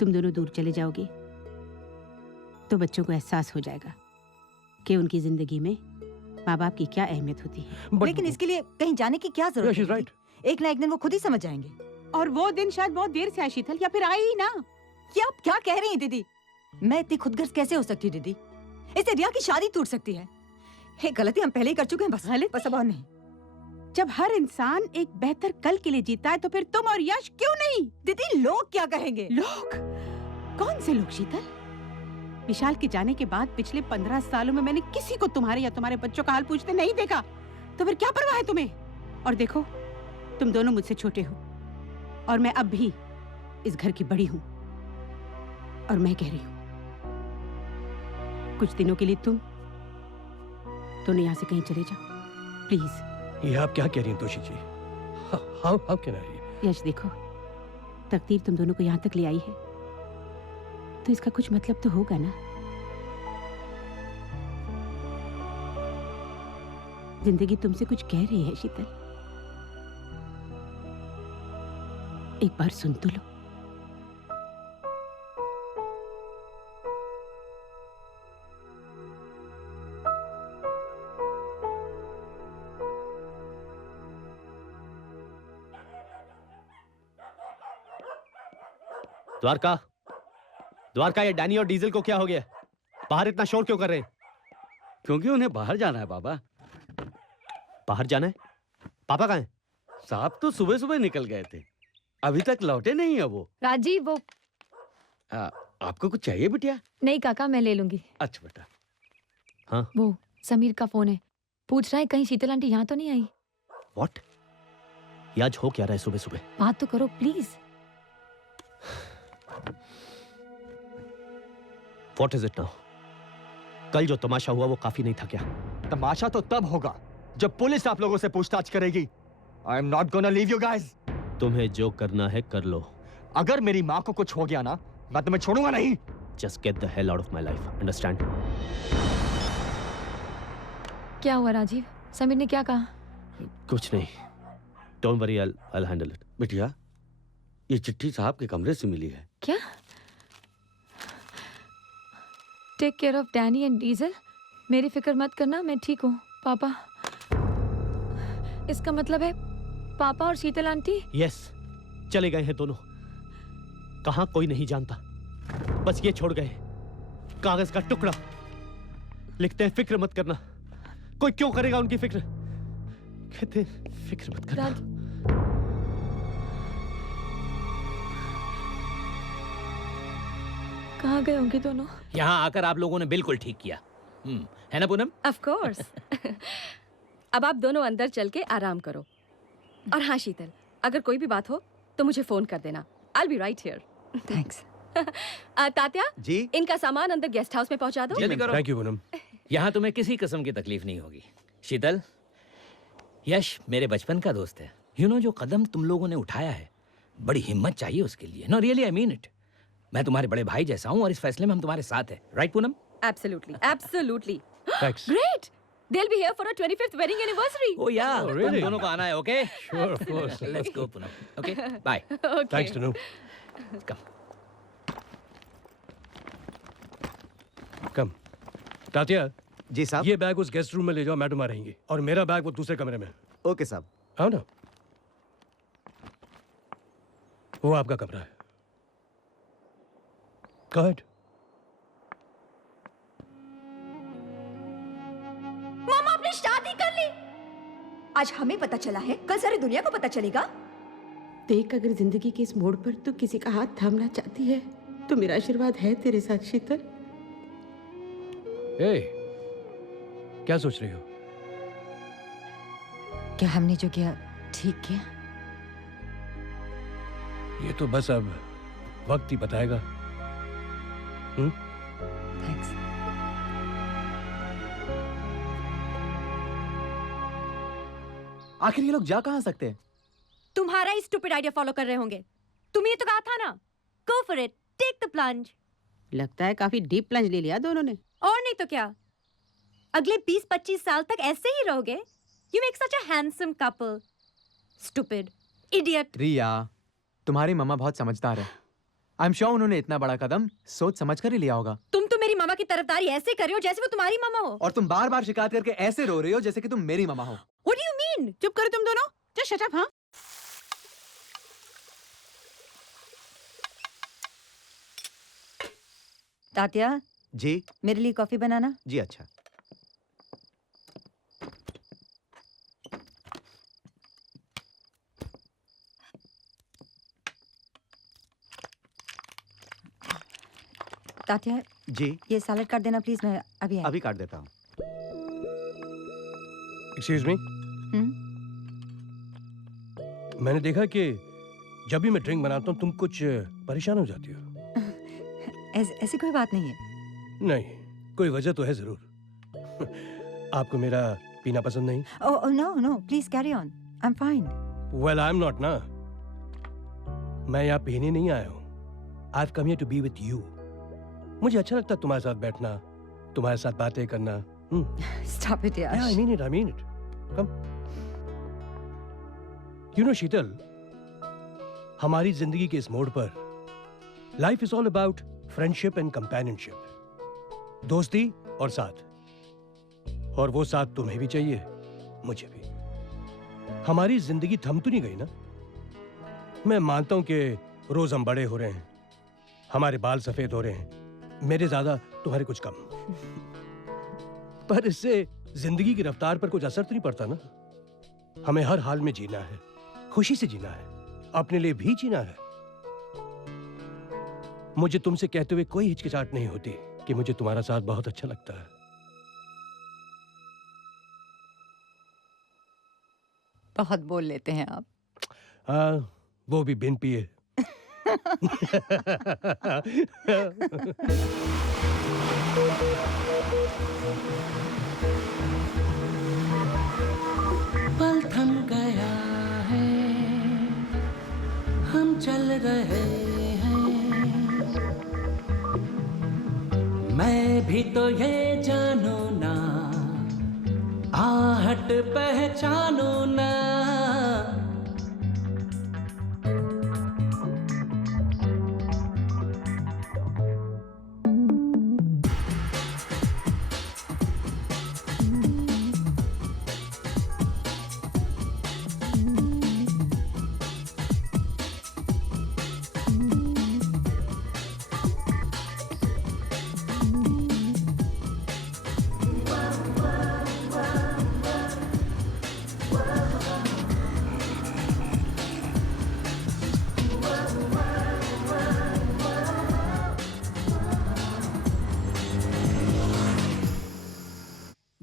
तुम दोनों दूर चले जाओगे तो बच्चों को एहसास हो जाएगा कि उनकी जिंदगी में माँ बाप की क्या अहमियत होती है। लेकिन इसके लिए कहीं जाने की क्या जरूरत है? right. एक ना एक दिन वो खुद ही समझ जाएंगे। और वो दिन शायद बहुत देर से आए शीतल, या फिर आई ही ना। क्या आप क्या कह रही हैं दीदी? मैं इतनी खुदगर्ज कैसे हो सकती हूँ दीदी? इससे रिया की शादी टूट सकती है। एक गलती हम पहले ही कर चुके हैं, बस अब और नहीं। जब हर इंसान एक बेहतर कल के लिए जीता है तो फिर तुम और यश क्यों नहीं? दीदी लोग क्या कहेंगे? लोग? कौन से लोग शीतल? विशाल के जाने के बाद पिछले 15 सालों में मैंने किसी को तुम्हारे या तुम्हारे बच्चों का हाल पूछते नहीं देखा, तो फिर क्या परवाह है तुम्हें? और देखो, तुम दोनों मुझसे छोटे हो और मैं अब भी इस घर की बड़ी हूं, और मैं कह रही हूं कुछ दिनों के लिए तुम दोनों यहाँ से कहीं चले जाओ प्लीज। ये आप क्या कह रही हैं तोशी जी? How can I? यश देखो, तकदीर तुम दोनों को यहाँ तक ले आई है तो इसका कुछ मतलब तो होगा ना। जिंदगी तुमसे कुछ कह रही है शीतल, एक बार सुन तो लो। द्वारका, द्वारका, ये डैनी और डीजल को क्या हो गया? बाहर इतना शोर क्यों कर रहे हैं? क्योंकि उन्हें बाहर जाना है बाबा। बाहर जाना है? पापा कहाँ हैं? साहब तो सुबह सुबह निकल गए थे, अभी तक लौटे नहीं है वो। राजीव, वो आपको कुछ चाहिए बिटिया? नहीं काका, मैं ले लूंगी। अच्छा बेटा। हाँ, वो समीर का फोन है, पूछ रहा है कहीं शीतल आंटी यहाँ तो नहीं आई। व्हाट? ये आज हो क्या रहा है सुबह सुबह? बात तो करो please. What is it now? कल जो तमाशा हुआ वो काफी नहीं था क्या? तमाशा तो तब होगा जब पुलिस आप लोगों से पूछताछ करेगी। I am not gonna leave you guys. तुम्हें जो करना है कर लो। अगर मेरी माँ को कुछ हो गया ना, मैं तुम्हें छोड़ूंगा नहीं। Just get the hell out of my life. Understand? क्या हुआ राजीव? समीर ने क्या कहा? कुछ नहीं। Don't worry, I'll handle it. बिटिया, ये चिट्ठी साहब के कमरे से मिली है। क्या? Take care of Danny and Diesel. मेरी फिक्र मत करना, मैं ठीक हूँ। पापा, इसका मतलब है पापा और शीतल आंटी? Yes, चले गए हैं दोनों। कहाँ कोई नहीं जानता, बस ये छोड़ गए कागज का टुकड़ा। लिखते हैं फिक्र मत करना। कोई क्यों करेगा उनकी फिक्र? कहते हैं फिक्र मत करना। कहाँ गए होंगे दोनों? यहाँ आकर आप लोगों ने बिल्कुल ठीक किया। है ना पूनम? Of course. अब आप दोनों अंदर चल के आराम करो। और हाँ शीतल, अगर कोई भी बात हो तो मुझे फोन कर देना। I'll be right here. Thanks. Tatya ji, इनका सामान अंदर गेस्ट हाउस में पहुंचा दो। जल्दी करो। Thank you Poonam. यहाँ तुम्हें किसी किस्म की तकलीफ नहीं होगी। शीतल, यश मेरे बचपन का दोस्त है। जो कदम तुम लोगों ने उठाया है, बड़ी हिम्मत चाहिए उसके लिए। No really I mean it. मैं तुम्हारे बड़े भाई जैसा हूँ और इस फैसले में हम तुम्हारे साथ हैं। Right Poonam? Absolutely, absolutely. Thanks. Great. They'll be here for our 25th wedding anniversary. Oh yeah, Oh, really? तुम दोनों को आना है, okay? Sure, of course. Let's go Poonam. Okay, bye. Okay. Thanks Tanu. Come. Come. Tatya. जी साहब। ये बैग उस guest room में ले जाओ, मैडम आ रहेंगी। और मेरा बैग वो दूसरे कमरे में। ओके साहब। हाँ ना? वो आपका कमरा है। Go ahead. मामा आपने शादी कर ली। आज हमें पता चला है, कल सारी दुनिया को पता चलेगा। देख, अगर जिंदगी के इस मोड़ पर तू किसी का हाथ थामना चाहती है तो मेरा आशीर्वाद है तेरे साथ शीतल। Hey, क्या सोच रही हो? क्या हमने जो किया ठीक किया? ये तो बस अब वक्त ही बताएगा। थैंक्स। आखिर ये लोग जा कहाँ सकते हैं? तुम्हारा ही स्टूपिड आइडिया फॉलो कर रहे होंगे। तुमने तो कहा था ना, go for it, take the plunge. लगता है काफी डीप प्लंज ले लिया दोनों ने। और नहीं तो क्या, अगले 20-25 साल तक ऐसे ही रहोगे। You make such a handsome couple. Stupid idiot. Riya, तुम्हारी मम्मा बहुत समझदार है। आई एम श्योर उन्होंने इतना बड़ा कदम सोच समझ कर ही लिया होगा। तुम तो मेरी मामा की तरफदारी ऐसे कर रहे हो जैसे वो तुम्हारी मामा हो। और तुम बार बार शिकायत करके ऐसे रो रही हो जैसे कि तुम मेरी मामा हो। What do you mean? चुप करो तुम दोनों। Just shut up. हाँ, तात्या जी। मेरे लिए कॉफी बनाना। जी अच्छा। तात्या जी। ये सैलेड काट देना प्लीज, मैं अभी अभी काट देता हूँ। Excuse me? मैंने देखा कि जब भी मैं ड्रिंक बनाता हूँ तुम कुछ परेशान हो जाती हो। ऐसी कोई बात नहीं है। नहीं, कोई वजह तो है जरूर। आपको मेरा पीना पसंद नहीं? Oh no no, please carry on, I am fine. Well, I'm not ना। मैं यहाँ पीने नहीं आया हूँ। I've come here to be with you. मुझे अच्छा लगता है तुम्हारे साथ बैठना, तुम्हारे साथ बातें करना। Stop it, Yash. Yeah, I mean it. I mean it. Come. You know, शीतल, हमारी जिंदगी के इस मोड़ पर life is all about friendship and companionship. दोस्ती और साथ। और वो साथ तुम्हें भी चाहिए, मुझे भी। हमारी जिंदगी थम तो नहीं गई ना? मैं मानता हूं कि रोज हम बड़े हो रहे हैं, हमारे बाल सफेद हो रहे हैं, मेरे ज्यादा तुम्हारे कुछ कम। पर इससे जिंदगी की रफ्तार पर कुछ असर तो नहीं पड़ता ना? हमें हर हाल में जीना है, खुशी से जीना है, अपने लिए भी जीना है। मुझे तुमसे कहते हुए कोई हिचकिचाहट नहीं होती कि मुझे तुम्हारा साथ बहुत अच्छा लगता है। बहुत बोल लेते हैं आप। हाँ, वो भी बिन पिए। पल थम गया है, चल रहे हैं, मैं भी तो ये जानू ना, आहट पहचानो ना।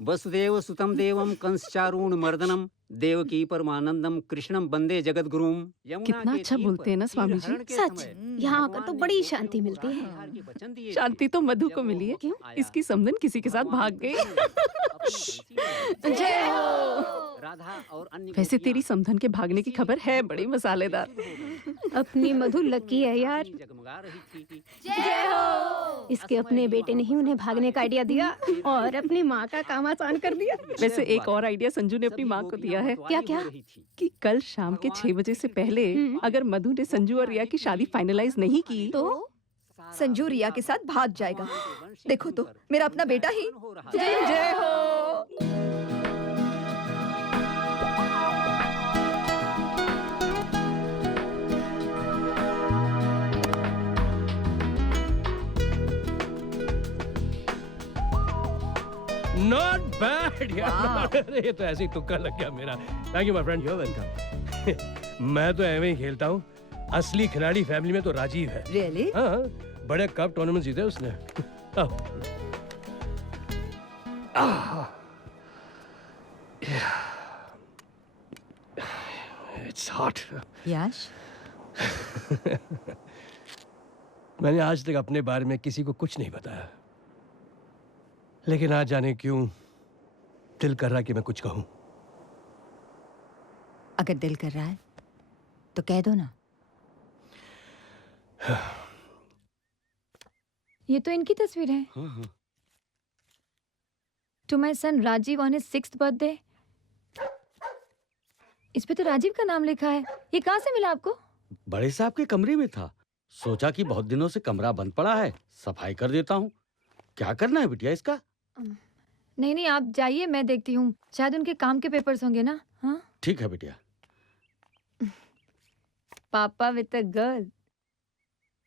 वसुदेव सुतम देवम कंसचारूण मर्दनम देवकी परमानंदम कृष्णम वंदे जगद्गुरुम। कितना अच्छा बोलते हैं ना स्वामी जी। सच, यहाँ आकर तो बड़ी शांति मिलती है। शांति तो मधु को मिली है। क्यों? इसकी समधन किसी के साथ भाग गई। जय हो। वैसे तेरी समधन के भागने की खबर है बड़ी मसालेदार। अपनी मधु लकी है यार। जय हो। इसके अपने बेटे ने ही उन्हें भागने का आइडिया दिया और अपनी माँ का काम आसान कर दिया। वैसे एक और आइडिया संजू ने अपनी माँ को दिया है। क्या क्या? कि कल शाम के 6 बजे से पहले अगर मधु ने संजू और रिया की शादी फाइनलाइज नहीं की तो संजू रिया के साथ भाग जाएगा। देखो तो मेरा अपना बेटा ही। जय हो। नॉट बैड यार। ये तो ऐसे ही तुक्का लग गया मेरा। Thank you my friend. You're welcome। मैं तो एवं ही खेलता हूँ। असली खिलाड़ी फैमिली में तो राजीव है। Really? हाँ, बड़े कप टूर्नामेंट जीते उसने। It's hot. यश, मैंने आज तक अपने बारे में किसी को कुछ नहीं बताया, लेकिन आज जाने क्यों दिल कर रहा कि मैं कुछ कहूं। अगर दिल कर रहा है तो कह दो ना। ये तो इनकी तस्वीर है। To my son Rajiv on his 6th birthday. इस पे तो राजीव का नाम लिखा है। ये कहाँ से मिला आपको? बड़े साहब के कमरे में था। सोचा कि बहुत दिनों से कमरा बंद पड़ा है, सफाई कर देता हूँ। क्या करना है बिटिया इसका? नहीं नहीं, आप जाइए, मैं देखती हूँ। शायद उनके काम के पेपर्स होंगे ना। हाँ, ठीक है बिटिया। पापा with a girl.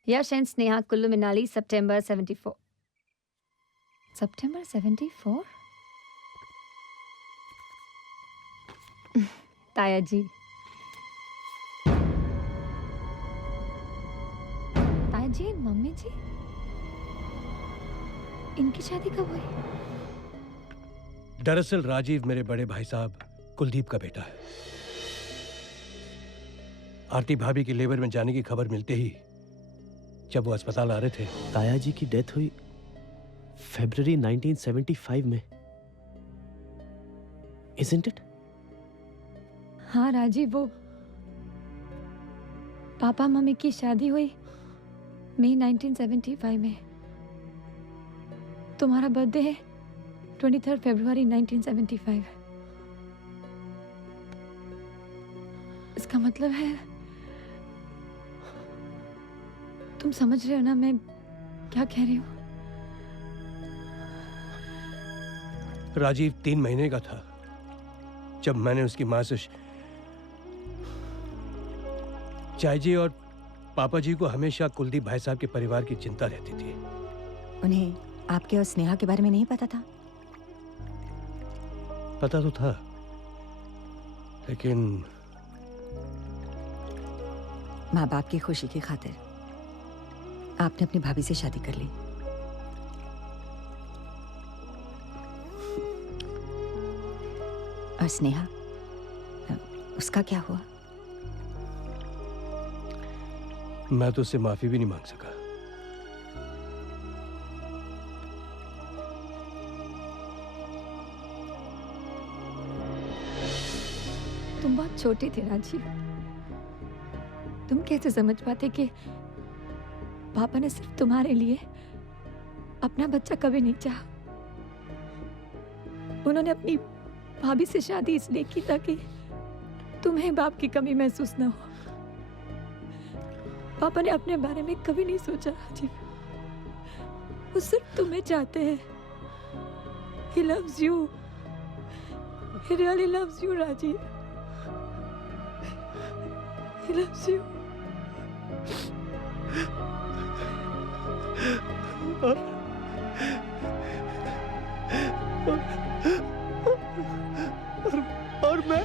Yash and Sneha Kullu Manali, September 74। September 74? ताया जी। ताया जी, मम्मी जी, इनकी शादी कब हुई? दरअसल राजीव मेरे बड़े भाई साहब कुलदीप का बेटा है। आरती भाभी की लेबर में जाने की खबर मिलते ही जब वो अस्पताल आ रहे थे। ताया जी की डेथ हुई February 1975 में, isn't it? हाँ राजीव, वो पापा मम्मी की शादी हुई मई 1975 में। तुम्हारा बर्थडे है 23 फरवरी 1975। इसका मतलब है, तुम समझ रहे हो ना मैं क्या कह रही हूँ? राजीव 3 महीने का था जब मैंने उसकी माँ से चाय जी और पापा जी को हमेशा कुलदीप भाई साहब के परिवार की चिंता रहती थी। उन्हें आपके और स्नेहा के बारे में नहीं पता था? पता तो था, लेकिन माँ बाप की खुशी की खातिर आपने अपनी भाभी से शादी कर ली। और स्नेहा, उसका क्या हुआ? मैं तो उससे माफी भी नहीं मांग सका। तुम बहुत छोटे थे राजीव। तुम कैसे समझ पाते कि पापा ने सिर्फ तुम्हारे लिए अपना बच्चा कभी नहीं चाहा। उन्होंने अपनी भाभी से शादी इसलिए की ताकि तुम्हें बाप की कमी महसूस ना हो। पापा ने अपने बारे में कभी नहीं सोचा राजीव। वो सिर्फ तुम्हें चाहते हैं। He loves you. He really loves you, Rajiv. He loves you. और मैं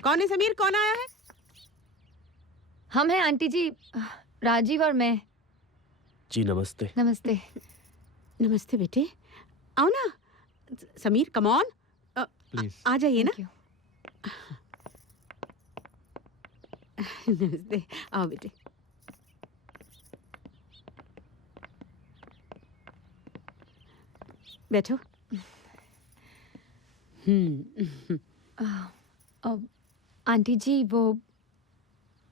कौन है समीर? कौन आया है? हम हैं आंटी जी, राजीव और मैं। जी नमस्ते। नमस्ते। नमस्ते बेटे, आओ ना। समीर कम ऑन, प्लीज आ जाइए ना। नमस्ते, आओ बेटे। बैठो। आंटी जी वो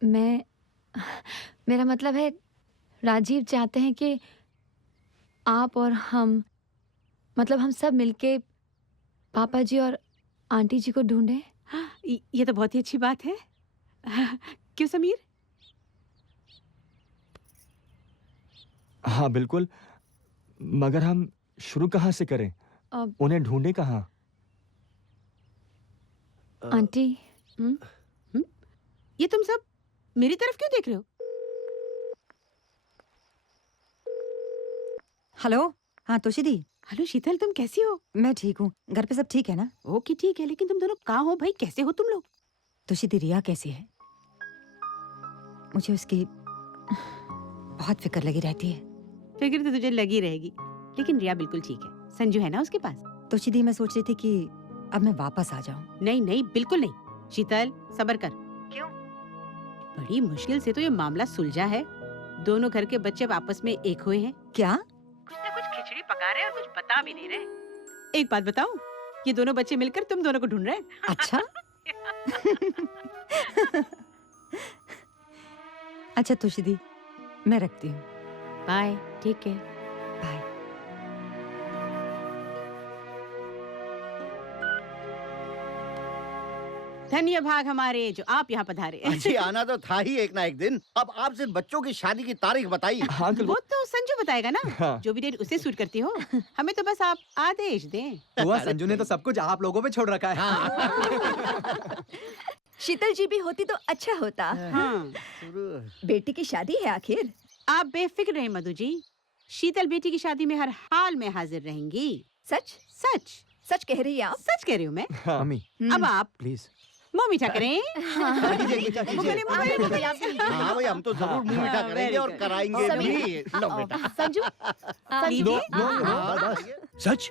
मेरा मतलब है राजीव चाहते हैं कि आप और हम, मतलब हम सब मिलके पापा जी और आंटी जी को ढूंढें। ये तो बहुत ही अच्छी बात है। क्यों समीर? हाँ बिल्कुल, मगर हम शुरू कहाँ से करें? उन्हें ढूंढे कहाँ? आंटी ये तुम सब मेरी तरफ क्यों देख रहे हो? हेलो, हाँ तोशी दी। हेलो शीतल, तुम कैसी हो? मैं ठीक हूँ। घर पे सब ठीक है ना? ओके ठीक है, लेकिन तुम दोनों कहाँ हो भाई? कैसे हो तुम लोग? तोशी दी, रिया कैसी है? मुझे उसकी बहुत फिक्र लगी रहती है। फिक्र तो तुझे लगी रहेगी, लेकिन रिया बिल्कुल ठीक है। संजू है ना उसके पास? तोशी दी, मैं सोच रही थी कि अब मैं वापस आ जाऊं। नहीं नहीं, बिल्कुल नहीं। शीतल सब्र कर। क्यों? बड़ी मुश्किल से तो ये मामला सुलझा है। दोनों घर के बच्चे अब आपस में एक हुए हैं। क्या? कुछ ना कुछ खिचड़ी पका रहे और कुछ बता भी नहीं रहे। एक बात बताऊं, ये दोनों बच्चे मिलकर तुम दोनों को ढूंढ रहे हैं। अच्छा। अच्छा तोशी दी, मैं रखती हूँ। बाय, ठीक है। बाय। धन्य भाग हमारे जो आप यहाँ पधारे। जी आना तो था ही एक ना एक दिन। अब आप सिर्फ बच्चों की शादी की तारीख बताइए। हाँ वो तो संजू बताएगा ना। हाँ। जो भी डेट उसे सूट करती हो। हमें तो बस आप आदेश दें। हुआ संजू ने तो सब कुछ आप लोगों पे छोड़ रखा है। शीतल जी भी होती तो अच्छा होता। हाँ। बेटी की शादी है आखिर। आप बेफिक्र रहें मधु जी, शीतल बेटी की शादी में हर हाल में हाजिर रहेंगी। सच? सच सच कह रही है आप? सच कह रही हूँ मैं। मम्मी अब आप प्लीज मुंह मीठा करें। हाँ भाई, हम तो जरूर मुंह मीठा करेंगे और कराएंगे भी। लो बेटा। संजू, सच?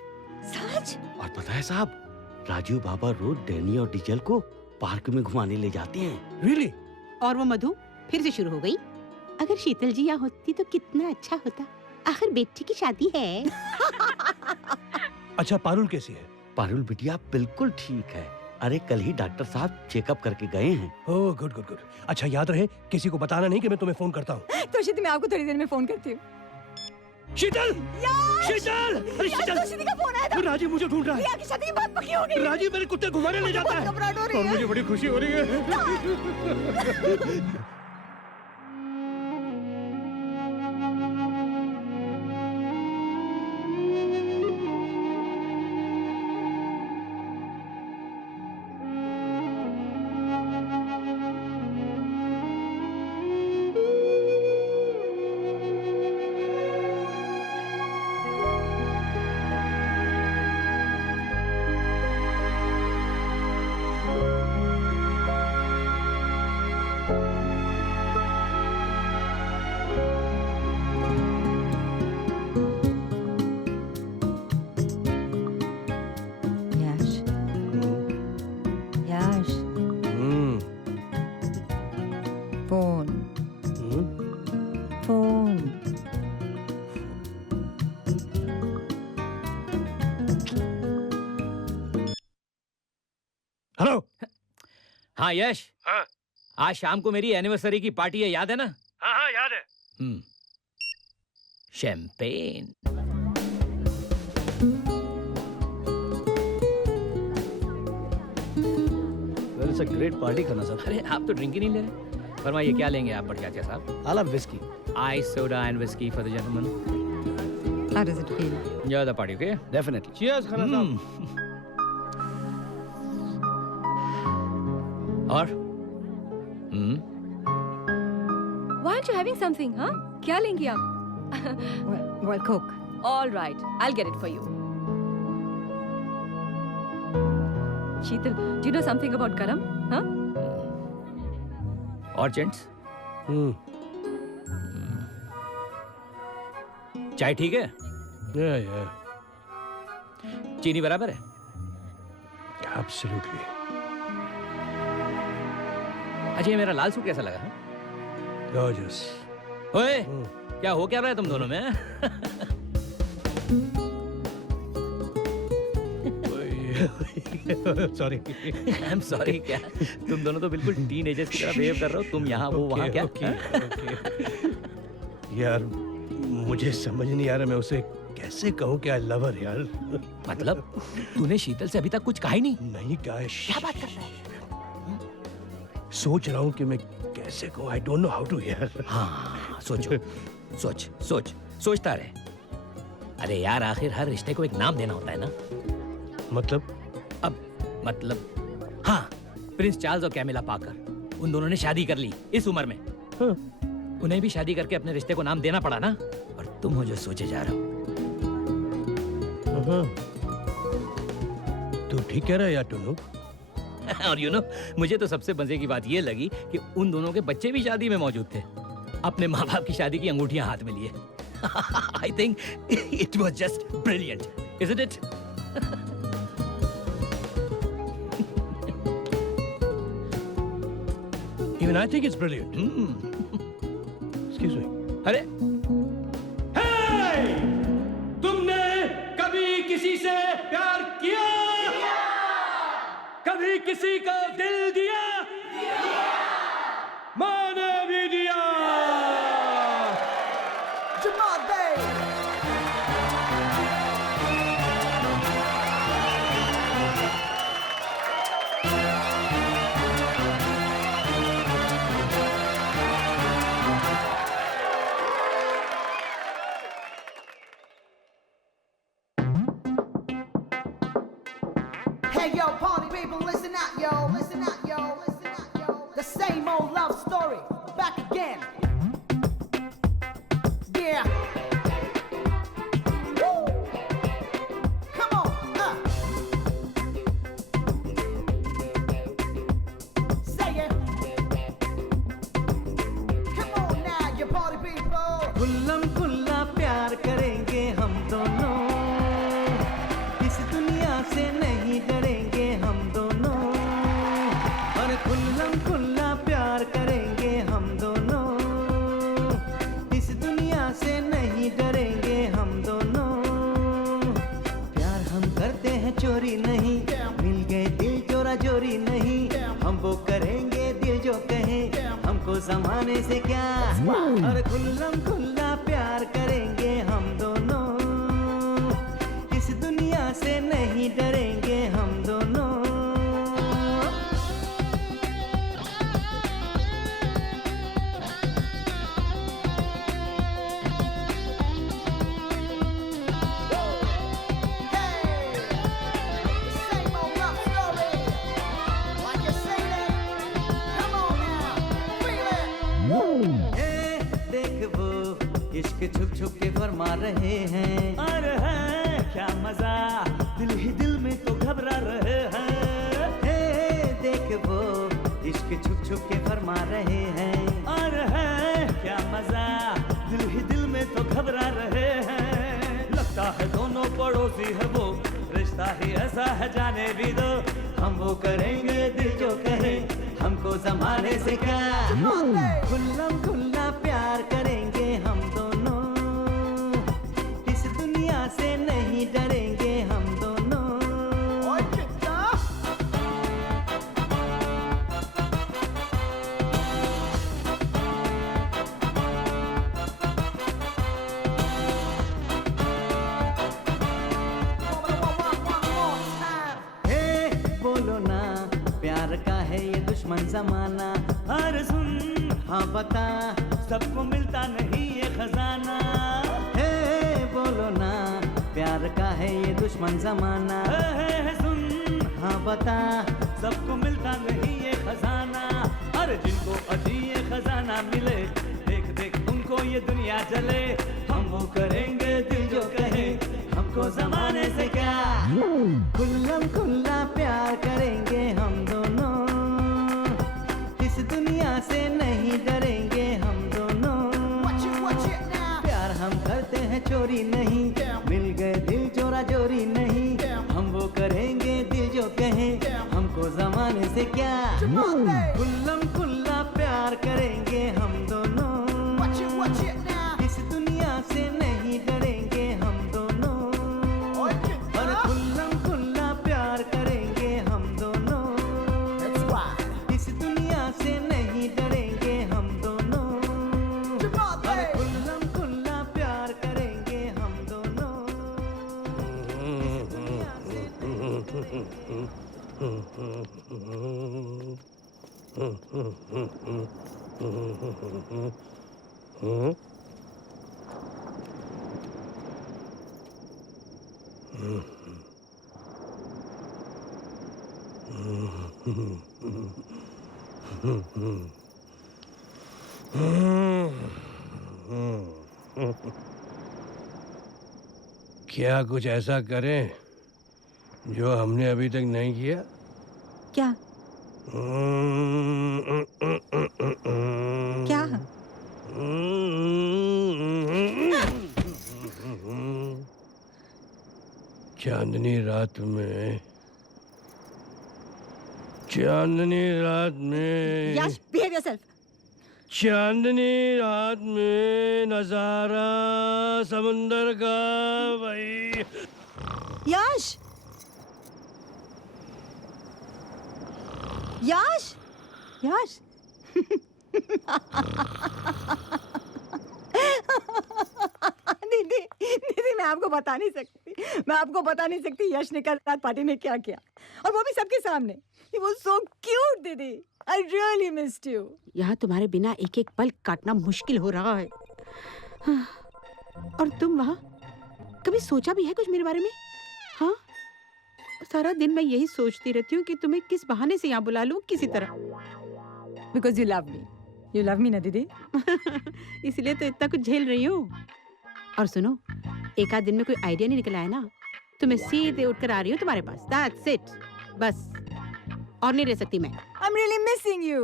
सच? और पता है साहब, राजीव बाबा रोज डैनी और डीजल को पार्क में घुमाने ले जाते हैं। Really? और वो मधु फिर से शुरू हो गई। अगर शीतल जी यहाँ होती तो कितना अच्छा होता। आखिर बेटी की शादी है। अच्छा पारुल कैसी है? पारुल बिटिया बिल्कुल ठीक है। अरे कल ही डॉक्टर साहब चेकअप करके गए हैं। Oh good good good. अच्छा याद रहे किसी को बताना नहीं कि मैं तुम्हें फोन करता हूँ। तोशी दी, मैं आपको थोड़ी देर में फोन करती हूँ। शीतल! शीतल! अरे शीतल! तोशी दी का फोन आया था। राजीव मुझे ढूंढ रहा है। रिया की शादी की बात पक्की हो गई। राजीव मेरे कुत्ते घुमाने ले जाता है। बहुत घबराहट हो रही और है। मुझे बड़ी खुशी हो रही है। हेलो। हाँ यश। हाँ। आज शाम को मेरी एनिवर्सरी की पार्टी है, याद है ना? हाँ हाँ याद है। Champagne. Well, it's a great party करना साहब। अरे आप तो ड्रिंक ही नहीं ले रहे। फरमाइए क्या लेंगे आप बढ़िया साहब? I'll have whiskey. Ice soda and whiskey for the gentleman. How does it feel? Enjoy the party, okay? Definitely. Cheers खाना साहब। और? Why aren't you having something, huh? क्या लेंगी आप? Well, Coke. All right, I'll get it for you. Sheetal, do you know something about Karam? Huh? और gents? चाय ठीक है? Yeah. चीनी बराबर है? Absolutely. अच्छा ये मेरा लाल सूट कैसा लगा? Gorgeous. ओए, क्या हो क्या रहा है तुम दोनों में? Sorry. I'm sorry क्या? तुम दोनों तो बिल्कुल टीनेजर्स की तरह बिहेव कर रहे हो। तुम यहाँ वो वहाँ क्या? यार मुझे समझ नहीं आ रहा मैं उसे कैसे कहूँ कि I love her यार। मतलब तूने शीतल से अभी तक कुछ कहा ही नहीं? नहीं कहा। क्या बात कर रहा है? सोच रहा हूँ कि मैं कैसे कहूँ। I don't know how to यार। हाँ सोचो, सोचता रहे। अरे यार आखिर हर रिश्ते को एक नाम देना होता है ना। मतलब हाँ, प्रिंस चार्ल्स और कैमिला पाकर, उन दोनों ने शादी कर ली इस उम्र में। हाँ। उन्हें भी शादी करके अपने रिश्ते को नाम देना पड़ा ना। और तुम हो जो सोचे जा रहे हो। तू ठीक कह रहा है यार टुन्नू। और यू नो मुझे तो सबसे मजे की बात ये लगी कि उन दोनों के बच्चे भी शादी में मौजूद थे। अपने माँ बाप की शादी की अंगूठियां हाथ में लिए। I think it was just brilliant, isn't it? Even I think it's brilliant. Excuse me. अरे Hey! तुमने कभी किसी से प्यार किया? कभी किसी को दिल दिया? मैंने भी दिया। Hey yo, party people, listen out, yo, listen out, yo, listen out, yo. The same old love story, back again. Yeah. Woo. Come on, say it. Come on now, you party people. खुल्लम खुल्ला प्यार करेंगे हम दोनों, इस दुनिया से नहीं डरेंगे हम दोनों। और खुल्लम खुल्ला प्यार करेंगे हम दोनों, इस दुनिया से नहीं डरेंगे हम दोनों। प्यार हम करते हैं चोरी नहीं, मिल गए दिल चोरा चोरी नहीं। हम वो करेंगे दिल जो कहे, हमको जमाने से क्या। और खुल्लम खुल्ला प्यार करेंगे हम दोनों, इस दुनिया से नहीं डरेंगे हम दोनों। Same old love story. Like you say that. Come on now, feel it. ए, देख वो इश्क छुप छुप के फरमा रहे हैं। अरे है क्या मजा, दिल ही दिल में तो घबरा रहे हैं। ए, देख वो इश्क छुप छुप के फरमा रहे हैं। अरे है क्या मजा, दिल ही दिल में तो घबरा रहे हैं। लगता है दोनों पड़ोसी है वो, रिश्ता ही ऐसा है जाने भी दो। हम वो करेंगे दिल जो कहे, हमको जमाने से क्या। खुल्लम खुल्ला प्यार करेंगे हम दोनों, इस दुनिया से नहीं डरेंगे हम दोनों। दुश्मन जमाना। अरे सुन हाँ बता, सबको मिलता नहीं ये खजाना। हे बोलो ना, प्यार का है ये दुश्मन जमाना। हे सुन हाँ बता, सबको मिलता नहीं ये खजाना। अरे जिनको अजी ये खजाना मिले, देख देख उनको ये दुनिया जले। हम वो करेंगे दिल जो कहे, हमको जमाने से क्या। खुल्लम खुल्ला प्यार करेंगे हम दोनों, इस दुनिया से नहीं डरेंगे हम दोनों। प्यार हम करते हैं चोरी नहीं, मिल गए दिल चोरा चोरी नहीं। हम वो करेंगे दिल जो कहे, हमको जमाने से क्या। खुल्लम खुल्ला प्यार करेंगे हम दोनों, इस दुनिया से नहीं डरेंगे हम दोनों। और खुल्लम खुल्ला प्यार करेंगे हम दोनों, इस दुनिया से नहीं डरेंगे हम दोनों। और खुल्लम खुल्ला प्यार करेंगे हम दोनों, इस दुनिया से क्या कुछ ऐसा करें जो हमने अभी तक नहीं किया? क्या क्या? चांदनी रात में यश, behave yourself. चांदनी रात में नजारा समंदर का भाई। यश, यश, यश। दीदी, दीदी मैं आपको बता नहीं सकती यश ने कल रात पार्टी में क्या किया, और वो भी सबके सामने। He was so cute, दीदी। I really missed you. यहाँ तुम्हारे बिना एक एक पल काटना मुश्किल हो रहा है। और तुम वहाँ कभी सोचा भी है कुछ मेरे बारे में? हाँ, सारा दिन मैं यही सोचती रहती हूँ कि तुम्हें किस बहाने से यहाँ बुला लूँ किसी तरह। Because you love me. You love me ना दीदी? इसलिए तो इतना कुछ झेल रही हूँ। और सुनो, एक आध दिन में कोई आइडिया नहीं निकल आया ना, तो मैं सीधे उठकर आ रही हूँ तुम्हारे पास। That's it. बस, और नहीं रह सकती मैं। I'm really missing you.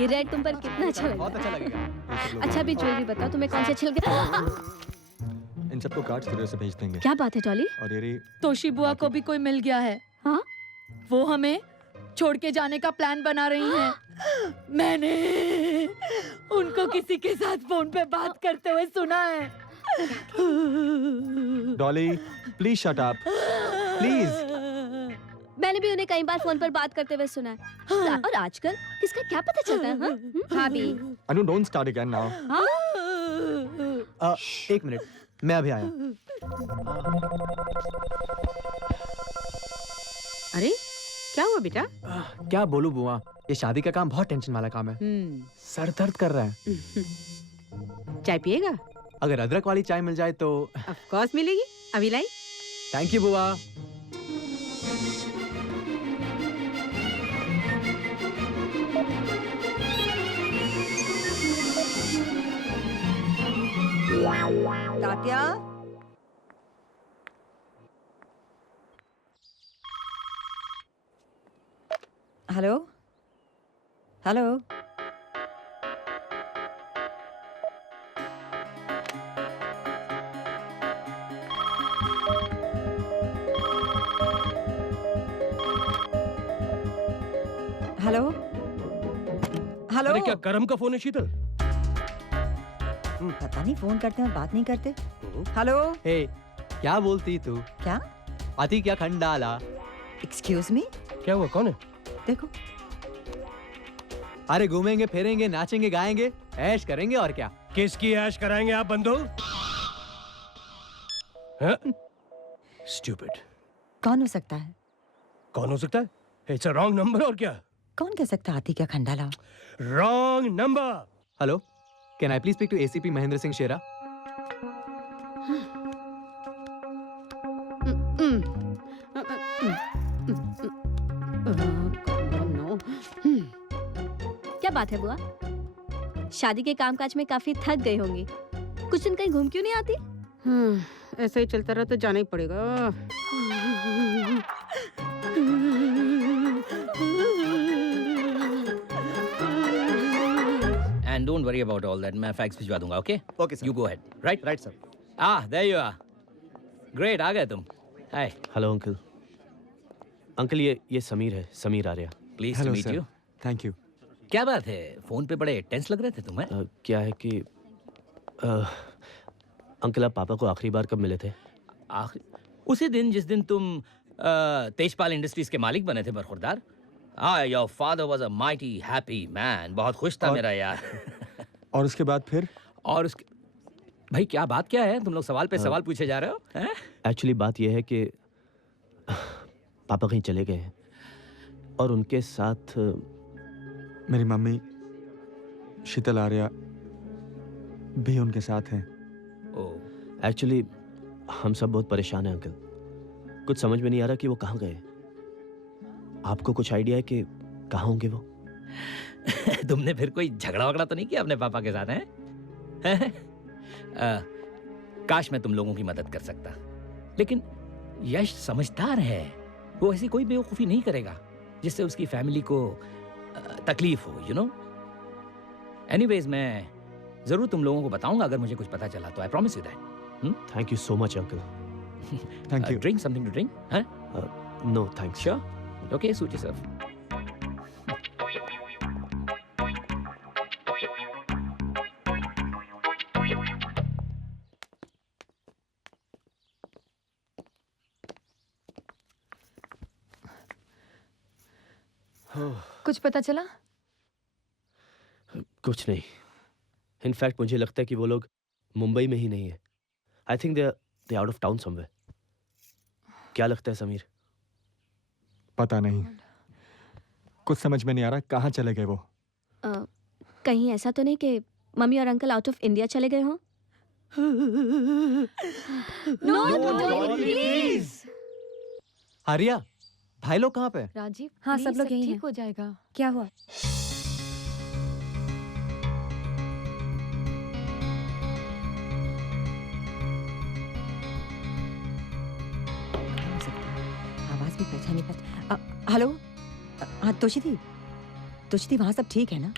ये रेड तुम पर कितना अच्छा लगा। बहुत अच्छा लगेगा। अच्छा भी ज्वेलरी बताओ, तुम्हें कौन सी अच्छी लगी? इन सबको कार्ड स्टूडियो से भेज देंगे। क्या बात है डॉली? और ये तोशी बुआ को भी कोई मिल गया है। हाँ? वो हमें छोड़ के जाने का प्लान बना रही हैं। मैंने उनको किसी के साथ फोन पे बात करते हुए सुना है। Dolly, please shut up, please. मैंने भी उन्हें कई बार फोन पर बात करते हुए सुना है। और आजकल किसका क्या पता चलता है? हाँ? भाभी। अनु, डोंट स्टार्ट अगेन नाउ। एक मिनट, मैं अभी आया। अरे क्या हुआ बेटा? क्या बोलूं बुआ, ये शादी का काम बहुत टेंशन वाला काम है। सर दर्द कर रहा है। चाय पिएगा? अगर अदरक वाली चाय मिल जाए तो। ऑफ कोर्स मिलेगी, अभी लाई। थैंक यू बुआ। Tatya, hello hello. Hello hello. अरे क्या करम का फोन है शीतल? पता नहीं, फोन करते हैं बात नहीं करते। हेलो। हे, क्या बोलती तू? क्या? आती क्या खंडाला? Excuse me. क्या हुआ, कौन है? देखो। अरे घूमेंगे फिरेंगे नाचेंगे गाएंगे ऐश करेंगे और क्या। किसकी ऐश कराएंगे आप बंधु? स्टूपिड। कौन हो सकता है? कौन हो सकता है? It's a wrong number. और क्या? कौन कह सकता हाथी क्या Khandala? Wrong number. Hello, can I please speak to ACP Mahendra Singh Shera? क्या बात है बुआ? शादी के कामकाज में काफी थक गई होंगी। कुछ दिन कहीं घूम क्यों नहीं आती? ऐसा ही चलता रहा तो जाना ही पड़ेगा। And don't worry about all that. मैं फैक्स भिजवा दूंगा, okay? Okay, sir. You go ahead. Right? Right, sir. There you are. Great, आ गए तुम. Hi. Hello uncle. अंकल ये समीर है, Sameer Arya. Pleased to meet you. Thank you. क्या बात है? फोन पे बड़े टेंस लग रहे थे तुम, हैं? क्या है कि अंकल आप पापा को आखिरी बार कब मिले थे? उसी दिन जिस दिन तुम तेजपाल इंडस्ट्रीज के मालिक बने थे बरखुरदार। Your father was a mighty happy man. बहुत खुश था मेरा यार। और उसके बाद फिर? और उसके भाई क्या बात क्या है? तुम लोग सवाल पे सवाल पूछे जा रहे हो। एक्चुअली बात यह है कि पापा कहीं चले गए हैं और उनके साथ मेरी मम्मी शीतल आर्या भी उनके साथ हैं। एक्चुअली हम सब बहुत परेशान हैं अंकल। कुछ समझ में नहीं आ रहा कि वो कहाँ गए। आपको कुछ आइडिया है कि कहाँ होंगे वो? तुमने फिर कोई झगड़ा वगड़ा तो नहीं किया अपने पापा के साथ, हैं? काश मैं तुम लोगों की मदद कर सकता, लेकिन यश समझदार है। वो ऐसी कोई बेवकूफ़ी नहीं करेगा जिससे उसकी फैमिली को तकलीफ हो, यू नो। एनीवेज मैं जरूर तुम लोगों को बताऊंगा अगर मुझे कुछ पता चला तो। I promise you that. Thank you so much uncle. Thank you. Drink something to drink? No thanks. Sure? Okay, suit yourself. कुछ पता चला? कुछ नहीं। इनफैक्ट मुझे लगता है कि वो लोग मुंबई में ही नहीं है। I think they out of town somewhere. क्या लगता है समीर? पता नहीं, कुछ समझ में नहीं आ रहा कहाँ चले गए वो। कहीं ऐसा तो नहीं कि मम्मी और अंकल आउट ऑफ इंडिया चले गए हों? No please. आर्या, भाई लोग कहाँ पे? राजीव, हाँ, सब लोग यहीं हैं। ठीक हो जाएगा। क्या हुआ? आवाज भी पहचानी हेलो। हाँ तोशिदी, तोशिदी वहाँ सब ठीक है ना?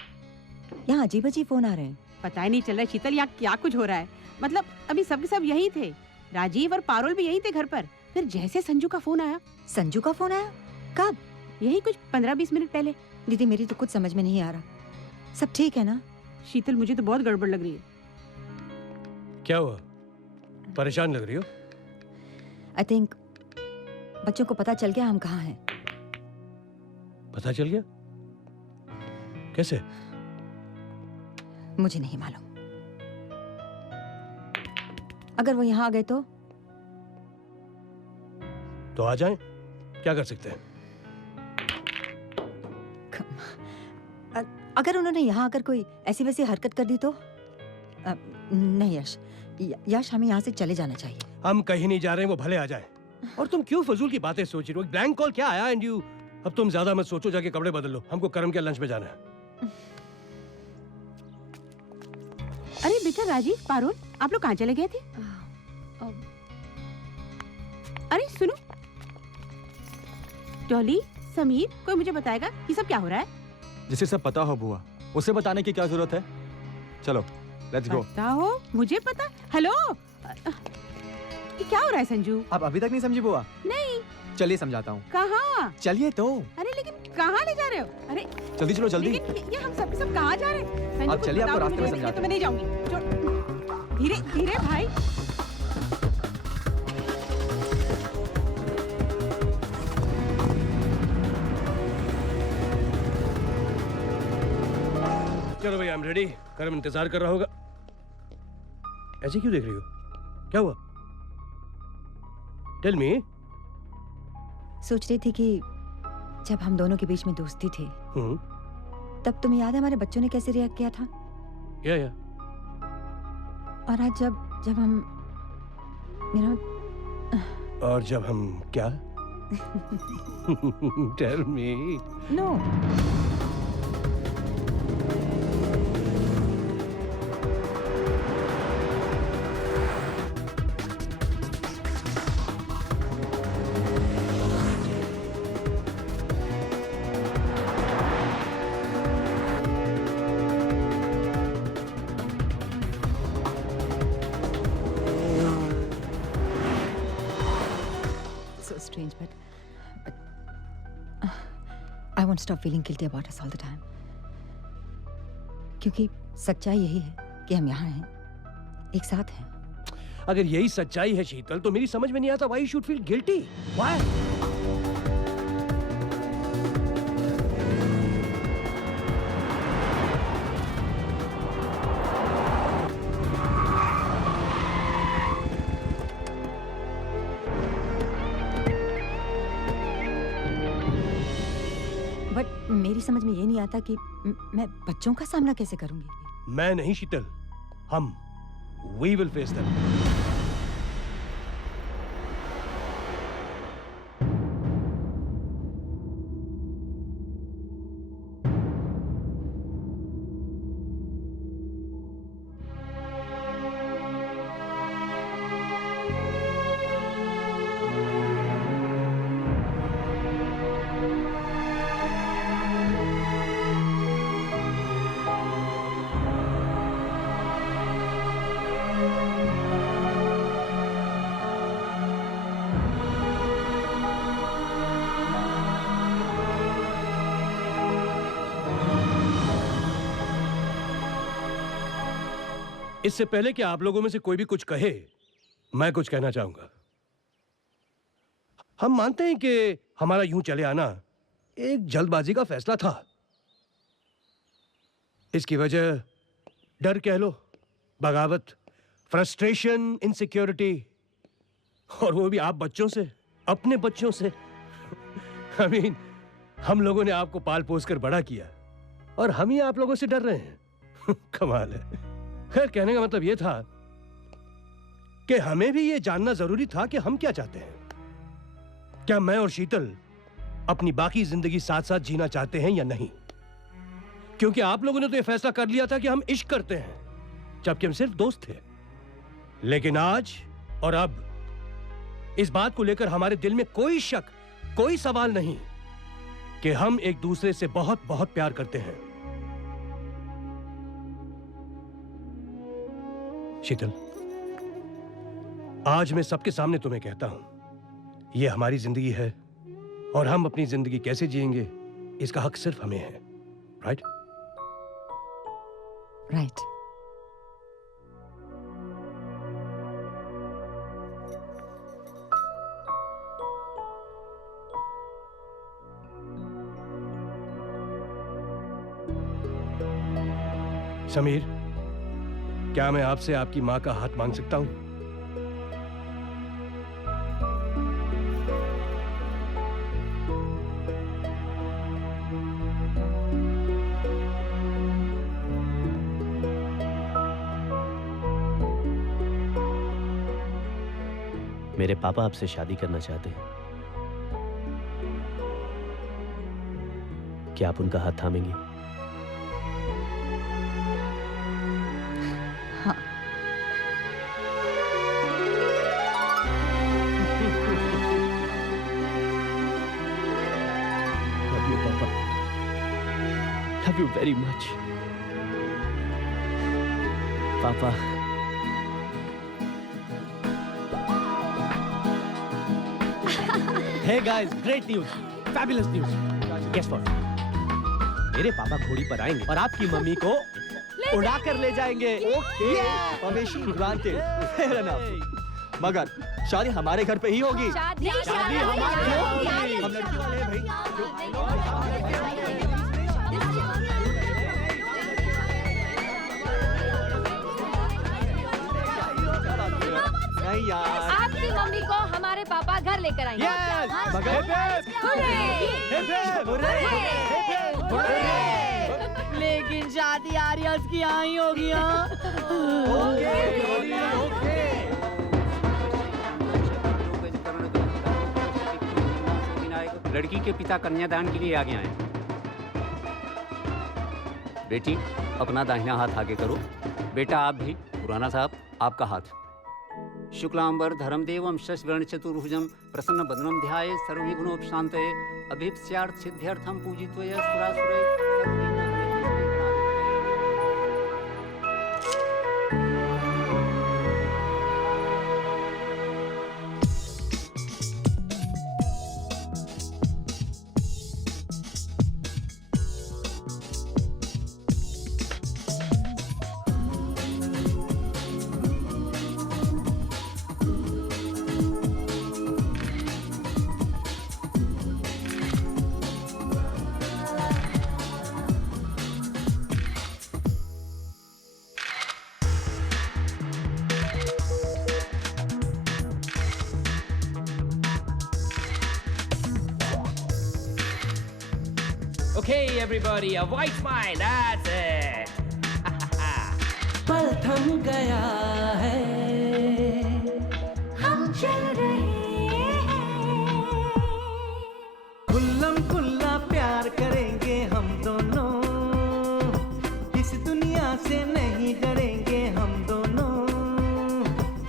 यहाँ अजीब अजीब फोन आ रहे हैं। पता ही नहीं चल रहा शीतल, यहाँ क्या कुछ हो रहा है। मतलब अभी सब के सब यहीं थे, राजीव और पारुल भी यहीं थे घर पर। फिर जैसे संजू का फोन आया। संजू का फोन आया? कब? यही कुछ 15-20 मिनट पहले। दीदी मेरी तो कुछ समझ में नहीं आ रहा। सब ठीक है ना? शीतल मुझे तो बहुत गड़बड़ लग रही है। क्या हुआ? परेशान लग रही हो? आई थिंक बच्चों को पता चल गया हम कहाँ हैं। पता चल गया? कैसे? मुझे नहीं मालूम। अगर वो यहाँ आ गए तो आ जाएं। क्या कर सकते हैं? अगर उन्होंने यहाँ आकर कोई ऐसी वैसी हरकत कर दी तो? नहीं यश हमें यहाँ से चले जाना चाहिए। हम कहीं नहीं जा रहे हैं, वो भले आ जाएं। और तुम क्यों फजूल की बातें सोच रही हो? ब्लैंक कॉल क्या आया एंड यू। अब तुम ज्यादा मत सोचो, जाके कपड़े बदल लो। हमको करम के लंच पे जाना है। अरे बेटा राजीव, पारुल, आप लोग कहाँ चले गए थे? अरे सुनो, डॉली, समीर, कोई मुझे बताएगा ये सब क्या हो रहा है? जिसे सब पता हो बुआ, उसे बताने की क्या जरूरत है? चलो लेट्स गो। पता हो? मुझे पता। हेलो, ये क्या हो रहा है संजू? आप अभी तक नहीं समझी बुआ? नहीं। चलिए समझाता हूँ। कहाँ? चलिए तो। अरे लेकिन कहाँ ले जा रहे हो? अरे जल्दी चलो जल्दी। लेकिन ये हम सब कहाँ जा रहे हैं? संजू, आप चलिए, आपको रास्ते में समझाते हैं। तो मैं नहीं जाऊंगी। धीरे धीरे भाई। चलो भाई, आई एम रेडी। करम इंतजार कर रहा होगा। ऐसे क्यों देख रही हो? क्या हुआ? Tell me. सोच रही थी कि जब हम दोनों के बीच में दोस्ती थी तब तुम्हें याद है हमारे बच्चों ने कैसे रिएक्ट किया था? या और आज जब हम और जब हम क्या? Tell me. No. So strange, but I won't stop feeling guilty about us all the time. क्योंकि सच्चाई यही है कि हम यहाँ हैं, एक साथ हैं। अगर यही सच्चाई है शीतल, तो मेरी समझ में नहीं आता why you should feel guilty? Why? But मेरी समझ में ये नहीं आता कि मैं बच्चों का सामना कैसे करूंगी। मैं नहीं शीतल, हम We will face them. इससे पहले कि आप लोगों में से कोई भी कुछ कहे, मैं कुछ कहना चाहूंगा। हम मानते हैं कि हमारा यूं चले आना एक जल्दबाजी का फैसला था। इसकी वजह डर कह लो, बगावत, फ्रस्ट्रेशन, इनसिक्योरिटी, और वो भी आप बच्चों से, अपने बच्चों से। I mean, हम लोगों ने आपको पाल पोस कर बड़ा किया और हम ही आप लोगों से डर रहे हैं। कमाल है। खैर, कहने का मतलब यह था कि हमें भी यह जानना जरूरी था कि हम क्या चाहते हैं। क्या मैं और शीतल अपनी बाकी जिंदगी साथ साथ जीना चाहते हैं या नहीं? क्योंकि आप लोगों ने तो यह फैसला कर लिया था कि हम इश्क करते हैं, जबकि हम सिर्फ दोस्त थे। लेकिन आज और अब इस बात को लेकर हमारे दिल में कोई शक, कोई सवाल नहीं कि हम एक दूसरे से बहुत बहुत प्यार करते हैं। शीतल, आज मैं सबके सामने तुम्हें कहता हूं, यह हमारी जिंदगी है और हम अपनी जिंदगी कैसे जिएंगे इसका हक सिर्फ हमें है। राइट? राइट। समीर, क्या मैं आपसे आपकी मां का हाथ मांग सकता हूं? मेरे पापा आपसे शादी करना चाहते हैं। क्या आप उनका हाथ थामेंगी? हाँ। Love you, Papa. Love you very much. Papa. Hey guys, great news, fabulous news. Guess what? मेरे पापा घोड़ी पर आएंगे और आपकी मम्मी को उड़ा कर ले जाएंगे। Okay, permission granted. Fair enough. मगर शादी हमारे घर पे ही होगी। शादी हमारे होगी। हम लड़की वाले हैं भाई। नहीं यार, आपकी मम्मी को हमारे पापा घर लेकर आएंगे। लेकिन शादी आर्यस की यहाँ ही होगी। लड़की के पिता कन्यादान के लिए आगे आए। बेटी अपना दाहिना हाथ आगे करो। बेटा आप भी। पुराना साहब आपका हाथ। शुक्लांबर धर्मदेवम शशिवर्ण चतुर्भुजम प्रसन्न बदनम ध्याये सर्वविघ्नोपशांतये अभीप्स्यार्थ सिद्ध्यर्थम पूजित्वया सुरासुरैः। Okay, everybody, a white smile, that's it. पल थम गया है, हम चल रहे हैं। खुल्लम खुल्ला प्यार करेंगे हम दोनों, इस दुनिया से नहीं डरेंगे हम दोनों।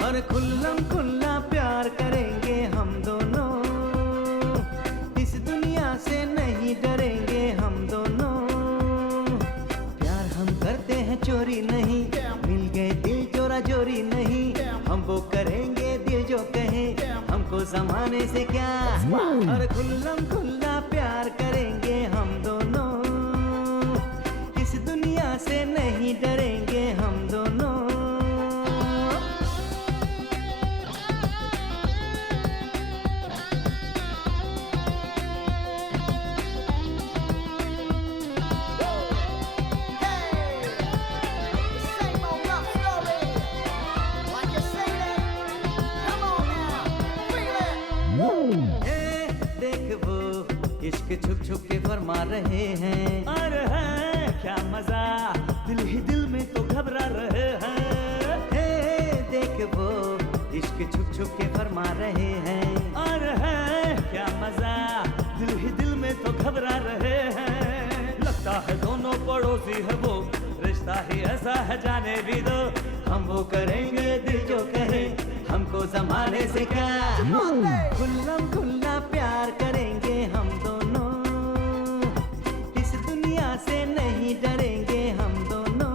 और खुल्लम खुल्ला प्यार करेंगे हम दोनों, इस दुनिया से नहीं डरेंगे हम दोनों। प्यार हम करते हैं चोरी नहीं, मिल गए दिल चोरा चोरी नहीं। हम वो करेंगे दिल जो कहे, हमको जमाने से क्या। और खुल्लम खुल्ला प्यार करेंगे हम दोनों, इस दुनिया से नहीं डरेंगे हम दोनों। इश्क छुप छुप के फरमा रहे हैं। और है क्या मजा, दिल ही दिल में तो घबरा रहे हैं। हे देख वो इश्क छुप छुप के फरमा रहे हैं। और है क्या मजा, दिल ही दिल में तो घबरा रहे हैं। लगता है दोनों पड़ोसी है वो, रिश्ता ही ऐसा है जाने भी दो। हम वो करेंगे दिल जो कहे, हमको जमाने से क्या। खुल्लम खुल्ला प्यार करेंगे हम दोनों, इस दुनिया से नहीं डरेंगे हम दोनों।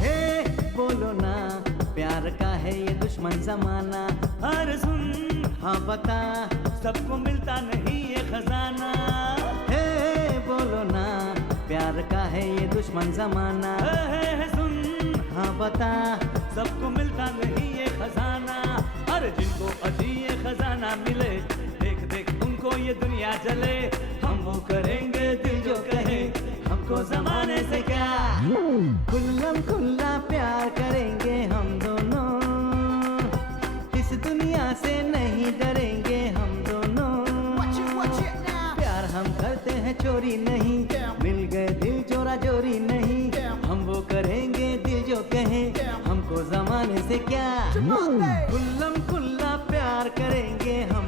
हे बोलो ना, प्यार का है ये दुश्मन जमाना। अरे सुन हाँ बता, सबको मिलता नहीं ये खजाना। हे बोलो ना, प्यार का है ये दुश्मन जमाना। सुन हाँ बता, सबको मिलता नहीं ये खजाना। अरे जिनको अजी ये खजाना मिले, देख देख उनको ये दुनिया जले। हम वो करेंगे दिल जो कहे, हमको जमाने से क्या। खुल्लम खुल्ला प्यार करेंगे हम दोनों, इस दुनिया से नहीं डरेंगे हम दोनों। प्यार हम करते हैं चोरी नहीं, मिल गए दिल चोरा चोरी नहीं। हम वो करेंगे दिल जो कहे, हमको जमाने से क्या। खुल्लम खुल्ला प्यार करेंगे हम